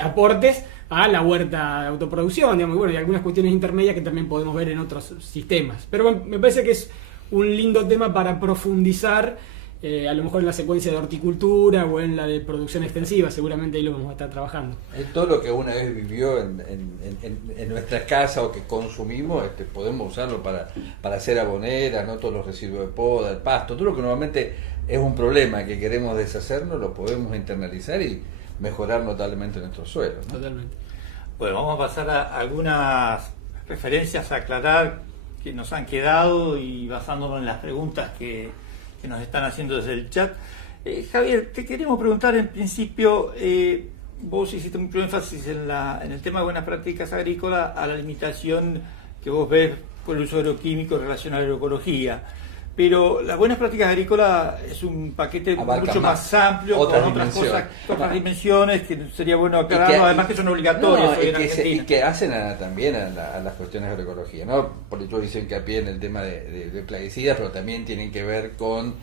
aportes a la huerta de autoproducción, digamos, y bueno, y algunas cuestiones intermedias que también podemos ver en otros sistemas. Pero bueno, me parece que es un lindo tema para profundizar, a lo mejor en la secuencia de horticultura o en la de producción extensiva, seguramente ahí lo vamos a estar trabajando. Todo lo que una vez vivió en nuestra casa o que consumimos, podemos usarlo para hacer abonera, no todos los residuos de poda, el pasto, todo lo que normalmente es un problema que queremos deshacernos, lo podemos internalizar y mejorar notablemente nuestro suelo, ¿no? Totalmente. Bueno, vamos a pasar a algunas referencias a aclarar que nos han quedado y basándonos en las preguntas que nos están haciendo desde el chat. Javier, te queremos preguntar en principio, vos hiciste mucho énfasis en el tema de buenas prácticas agrícolas, a la limitación que vos ves por el uso agroquímico en relación a la agroecología. Pero las buenas prácticas agrícolas es un paquete mucho más amplio, con otras dimensiones, que sería bueno aclararlo, además que son obligatorias y que hacen también a las cuestiones de agroecología, ¿no? Por eso dicen que a pie en el tema de plaguicidas, pero también tienen que ver con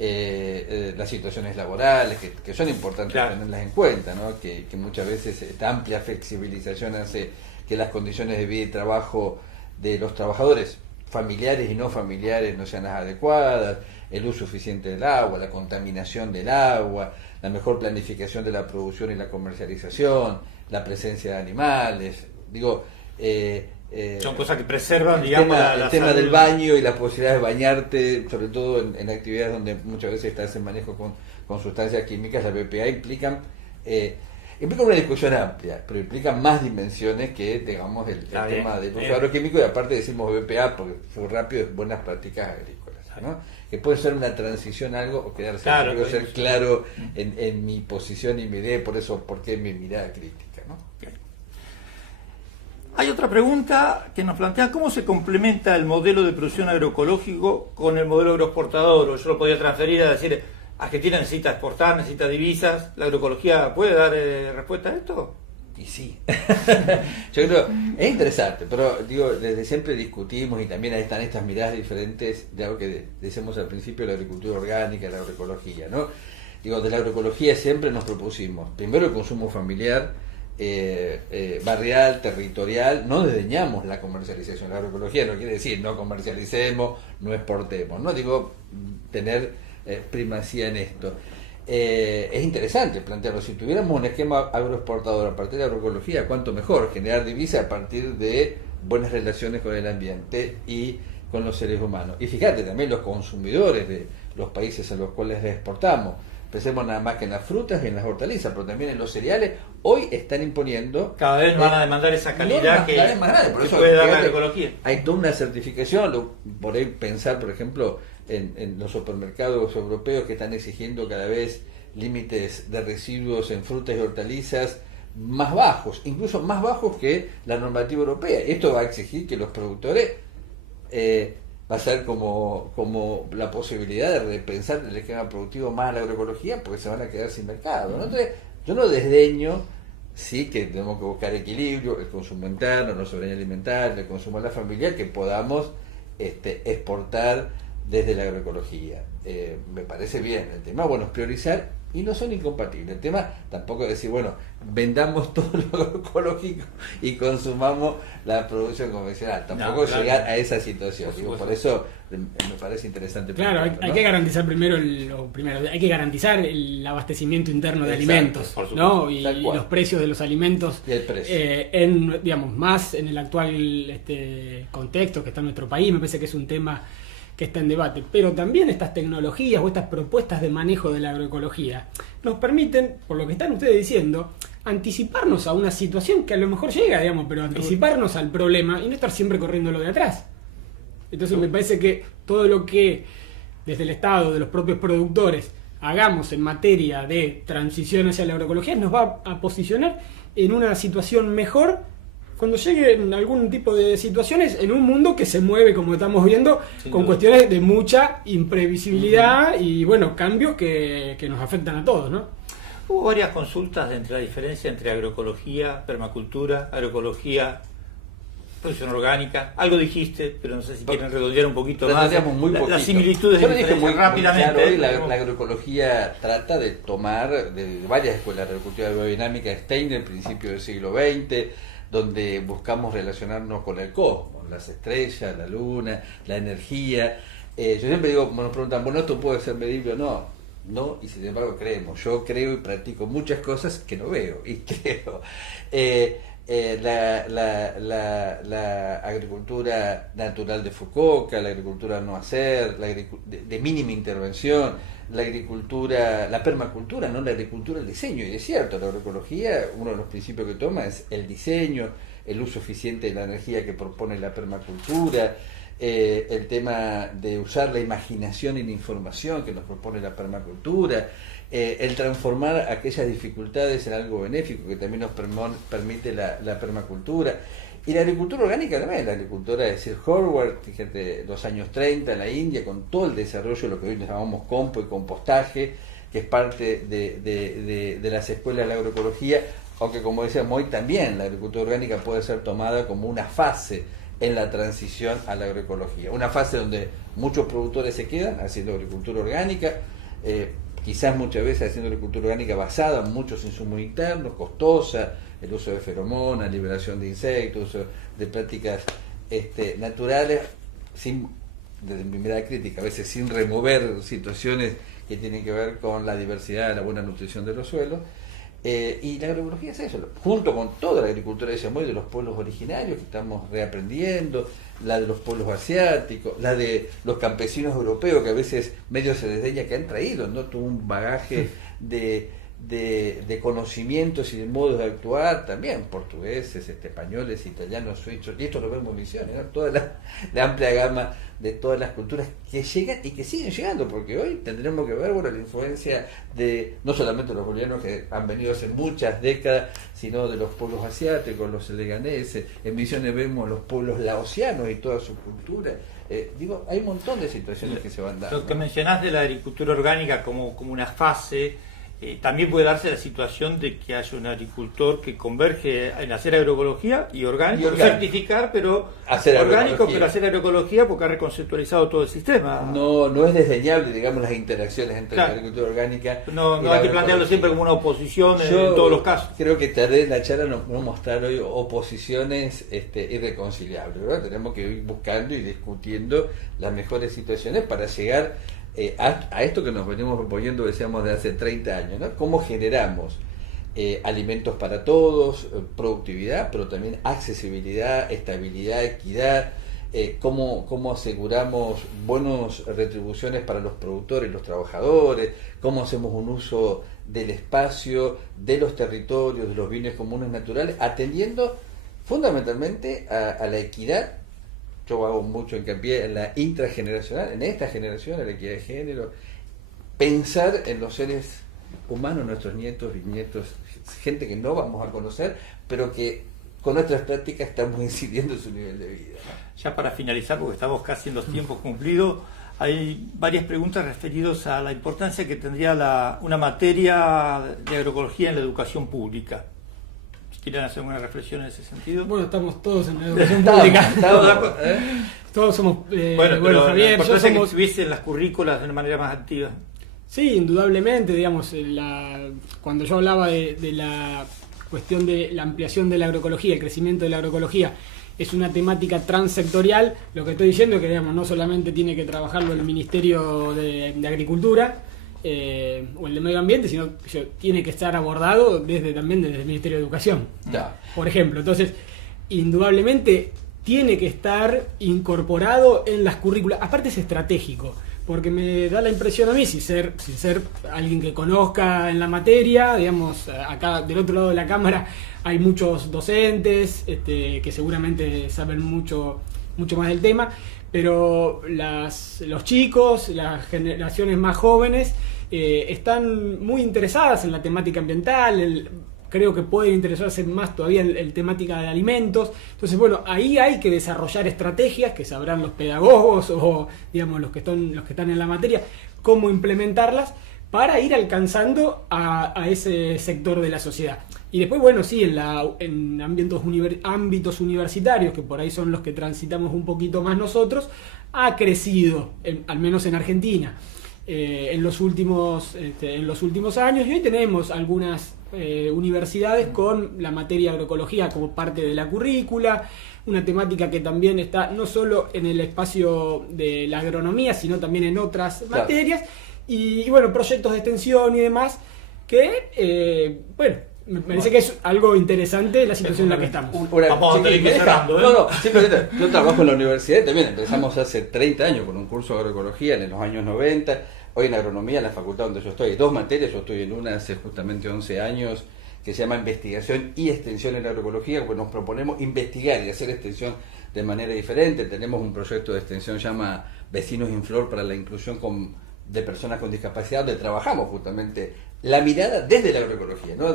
las situaciones laborales, que son importantes tenerlas en cuenta, ¿no? Que muchas veces esta amplia flexibilización hace que las condiciones de vida y trabajo de los trabajadores familiares y no familiares no sean las adecuadas, el uso eficiente del agua, la contaminación del agua, la mejor planificación de la producción y la comercialización, la presencia de animales, son cosas que preservan, el tema del baño y la posibilidad de bañarte, sobre todo en actividades donde muchas veces estás en manejo con sustancias químicas, la BPA implica una discusión amplia, pero implica más dimensiones que, digamos, el tema del uso agroquímico, y aparte decimos BPA porque fue rápido, es buenas prácticas agrícolas, ¿no? Que puede ser una transición a algo o quedarse. Quiero ser claro en mi posición y mi idea, por eso, por qué mi mirada crítica, ¿no? Okay. Hay otra pregunta que nos plantea: ¿cómo se complementa el modelo de producción agroecológico con el modelo agroexportador? O yo lo podría transferir a decir, Argentina necesita exportar, necesita divisas. ¿La agroecología puede dar respuesta a esto? Y sí. Yo creo, es interesante, pero desde siempre discutimos y también están estas miradas diferentes de algo que decíamos al principio, la agricultura orgánica, la agroecología, ¿no? De la agroecología siempre nos propusimos, primero el consumo familiar, barrial, territorial, no desdeñamos la comercialización. La agroecología no quiere decir no comercialicemos, no exportemos, no tener primacía en esto. Es interesante plantearlo. Si tuviéramos un esquema agroexportador a partir de la agroecología, cuánto mejor, generar divisas a partir de buenas relaciones con el ambiente y con los seres humanos. Y fíjate, también los consumidores de los países a los cuales les exportamos, pensemos nada más que en las frutas y en las hortalizas, pero también en los cereales, hoy están imponiendo... Cada vez van a demandar esa calidad que eso, puede dar la agroecología. Hay toda una certificación, por ahí pensar, por ejemplo, en los supermercados europeos que están exigiendo cada vez límites de residuos en frutas y hortalizas más bajos, incluso más bajos que la normativa europea. Esto va a exigir que los productores va a ser como la posibilidad de repensar el esquema productivo más a la agroecología, porque se van a quedar sin mercado, ¿no? Entonces, yo no desdeño, sí que tenemos que buscar equilibrio, el consumo interno, la soberanía alimentaria, el consumo de la familia, que podamos exportar desde la agroecología. Me parece bien. El tema, bueno, es priorizar, y no son incompatibles. El tema tampoco es decir, bueno, vendamos todo lo agroecológico y consumamos la producción convencional. Tampoco llegar a esa situación. Por eso me parece interesante. Claro, hay que garantizar primero hay que garantizar el abastecimiento interno de alimentos, ¿no? Y los precios de los alimentos, y el precio. Más en el actual contexto que está en nuestro país. Me parece que es un tema que está en debate, pero también estas tecnologías o estas propuestas de manejo de la agroecología nos permiten, por lo que están ustedes diciendo, anticiparnos a una situación que a lo mejor llega, pero anticiparnos al problema y no estar siempre corriendo lo de atrás. Entonces me parece que todo lo que desde el Estado, de los propios productores, hagamos en materia de transición hacia la agroecología nos va a posicionar en una situación mejor cuando lleguen algún tipo de situaciones en un mundo que se mueve, como estamos viendo, con cuestiones de mucha imprevisibilidad y, cambios que nos afectan a todos, ¿no? Hubo varias consultas entre la diferencia entre agroecología, permacultura, agroecología, producción orgánica. Algo dijiste, pero no sé si quieren redondear un poquito más las similitudes. Yo lo dije muy rápidamente. Muy claro, la agroecología trata de tomar de varias escuelas de agricultura biodinámica, Steiner, en principio del siglo XX, donde buscamos relacionarnos con el cosmos, las estrellas, la luna, la energía. Yo siempre digo, nos preguntan, bueno, ¿esto puede ser medible o no? No, y sin embargo creemos. Yo creo y practico muchas cosas que no veo, y creo. La agricultura natural de Fukuoka, la agricultura no hacer, de mínima intervención, la agricultura, la permacultura, no la agricultura, el diseño. Y es cierto, la agroecología, uno de los principios que toma es el diseño, el uso eficiente de la energía que propone la permacultura, el tema de usar la imaginación y la información que nos propone la permacultura, el transformar aquellas dificultades en algo benéfico que también nos permite la permacultura. Y la agricultura orgánica también, la agricultura de Sir Howard, fíjate, los años 30 en la India, con todo el desarrollo de lo que hoy llamamos compo y compostaje, que es parte de las escuelas de la agroecología, aunque como decíamos hoy también la agricultura orgánica puede ser tomada como una fase en la transición a la agroecología. Una fase donde muchos productores se quedan haciendo agricultura orgánica, quizás muchas veces haciendo agricultura orgánica basada en muchos insumos internos, costosa, el uso de feromonas, liberación de insectos, uso de prácticas naturales, desde mi mirada crítica, a veces sin remover situaciones que tienen que ver con la diversidad, la buena nutrición de los suelos. Y la agroecología es eso, junto con toda la agricultura de los pueblos originarios que estamos reaprendiendo, la de los pueblos asiáticos, la de los campesinos europeos que a veces medio se desdeña que han traído, ¿no? Todo un bagaje de conocimientos y de modos de actuar, también portugueses, españoles, italianos, suizos, y esto lo vemos en Misiones, ¿no? Toda la amplia gama de todas las culturas que llegan y que siguen llegando, porque hoy tendremos que ver la influencia de no solamente los bolivianos que han venido hace muchas décadas, sino de los pueblos asiáticos, los seneganeses. En Misiones vemos los pueblos laosianos y toda su cultura. Hay un montón de situaciones que se van dando. Lo que mencionás de la agricultura orgánica como una fase, también puede darse la situación de que haya un agricultor que converge en hacer agroecología y orgánico, certificar, pero hacer orgánico, pero hacer agroecología porque ha reconceptualizado todo el sistema. No es desdeñable, digamos, las interacciones entre la agricultura orgánica. No hay que plantearlo siempre como una oposición en todos los casos. Creo que tardé en la charla no mostrar hoy oposiciones irreconciliables, ¿verdad? Tenemos que ir buscando y discutiendo las mejores situaciones para llegar a esto que nos venimos proponiendo, decíamos, de hace 30 años, ¿no? Cómo generamos alimentos para todos, productividad, pero también accesibilidad, estabilidad, equidad, cómo aseguramos buenas retribuciones para los productores y los trabajadores, cómo hacemos un uso del espacio, de los territorios, de los bienes comunes naturales, atendiendo fundamentalmente a la equidad. Yo hago mucho hincapié en la intrageneracional, en esta generación, en la equidad de género, pensar en los seres humanos, nuestros nietos, bisnietos, gente que no vamos a conocer, pero que con nuestras prácticas estamos incidiendo en su nivel de vida, ¿no? Ya para finalizar, porque estamos casi en los tiempos cumplidos, hay varias preguntas referidas a la importancia que tendría una materia de agroecología en la educación pública. ¿Quieren hacer una reflexión en ese sentido? Bueno, estamos todos en la educación pública. Todos somos... bueno, Javier, yo somos... que estuviese en las currículas de una manera más activa. Sí, indudablemente, digamos, cuando yo hablaba de la cuestión de la ampliación de la agroecología, el crecimiento de la agroecología, es una temática transsectorial, lo que estoy diciendo es que, digamos, no solamente tiene que trabajarlo el Ministerio de Agricultura, o el de Medio Ambiente, sino que tiene que estar abordado también desde el Ministerio de Educación, por ejemplo. Entonces, indudablemente tiene que estar incorporado en las currículas. Aparte es estratégico, porque me da la impresión a mí, sin ser alguien que conozca en la materia, digamos, acá del otro lado de la cámara hay muchos docentes que seguramente saben mucho más del tema, pero los chicos, las generaciones más jóvenes, están muy interesadas en la temática ambiental, creo que pueden interesarse más todavía en temática de alimentos. Entonces, bueno, ahí hay que desarrollar estrategias que sabrán los pedagogos o, digamos, los que están en la materia, cómo implementarlas para ir alcanzando a ese sector de la sociedad. Y después, bueno, sí, en ámbitos universitarios, que por ahí son los que transitamos un poquito más nosotros, ha crecido, al menos en Argentina, en los últimos años, y hoy tenemos algunas universidades con la materia agroecología como parte de la currícula, una temática que también está no solo en el espacio de la agronomía, sino también en otras materias, y bueno, proyectos de extensión y demás, que, bueno, me parece que es algo interesante la situación en la que estamos. Vamos a tener que cerrando, ¿eh? No, simplemente, yo trabajo en la universidad y también empezamos hace 30 años con un curso de agroecología en los años 90. Hoy en agronomía, en la facultad donde yo estoy, hay 2 materias, yo estoy en una hace justamente 11 años, que se llama investigación y extensión en la agroecología, pues nos proponemos investigar y hacer extensión de manera diferente. Tenemos un proyecto de extensión que se llama Vecinos en Flor para la inclusión de personas con discapacidad, donde trabajamos justamente la mirada desde la agroecología, ¿no?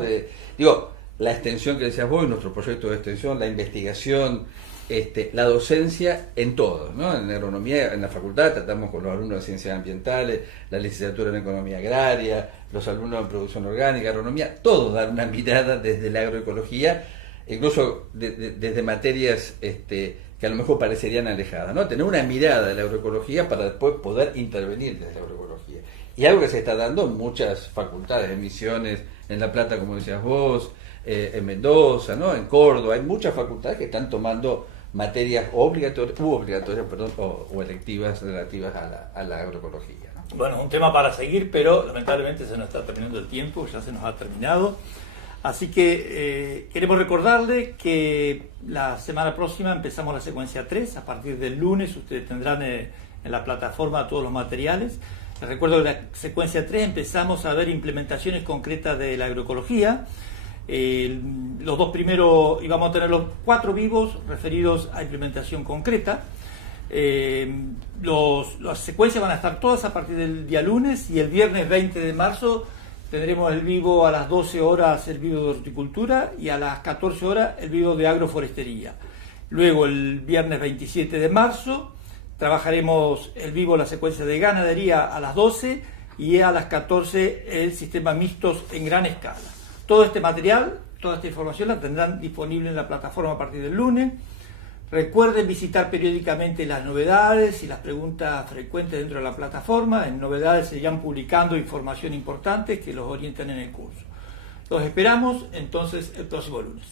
La extensión que decías vos, nuestro proyecto de extensión, la investigación, la docencia en todo, ¿no? En agronomía, en la facultad tratamos con los alumnos de ciencias ambientales, la licenciatura en economía agraria, los alumnos en producción orgánica, agronomía, todos dan una mirada desde la agroecología, incluso desde materias que a lo mejor parecerían alejadas, ¿no? Tener una mirada de la agroecología para después poder intervenir desde la agroecología. Y algo que se está dando en muchas facultades, en Misiones, en La Plata, como decías vos, en Mendoza, ¿no? En Córdoba, hay muchas facultades que están tomando materias obligatorias o electivas relativas a la agroecología, ¿no? Bueno, un tema para seguir, pero lamentablemente se nos está terminando el tiempo, ya se nos ha terminado. Así que queremos recordarles que la semana próxima empezamos la secuencia 3, a partir del lunes ustedes tendrán en la plataforma todos los materiales. Les recuerdo que la secuencia 3 empezamos a ver implementaciones concretas de la agroecología. Los 2 primeros íbamos a tener los 4 vivos referidos a implementación concreta. Las secuencias van a estar todas a partir del día lunes, y el viernes 20 de marzo tendremos el vivo a las 12 horas, el vivo de horticultura, y a las 14 horas el vivo de agroforestería. Luego el viernes 27 de marzo trabajaremos el vivo, la secuencia de ganadería a las 12, y a las 14 el sistema mixtos en gran escala. Todo este material, toda esta información la tendrán disponible en la plataforma a partir del lunes. Recuerden visitar periódicamente las novedades y las preguntas frecuentes dentro de la plataforma. En novedades se irán publicando información importante que los orienten en el curso. Los esperamos entonces el próximo lunes.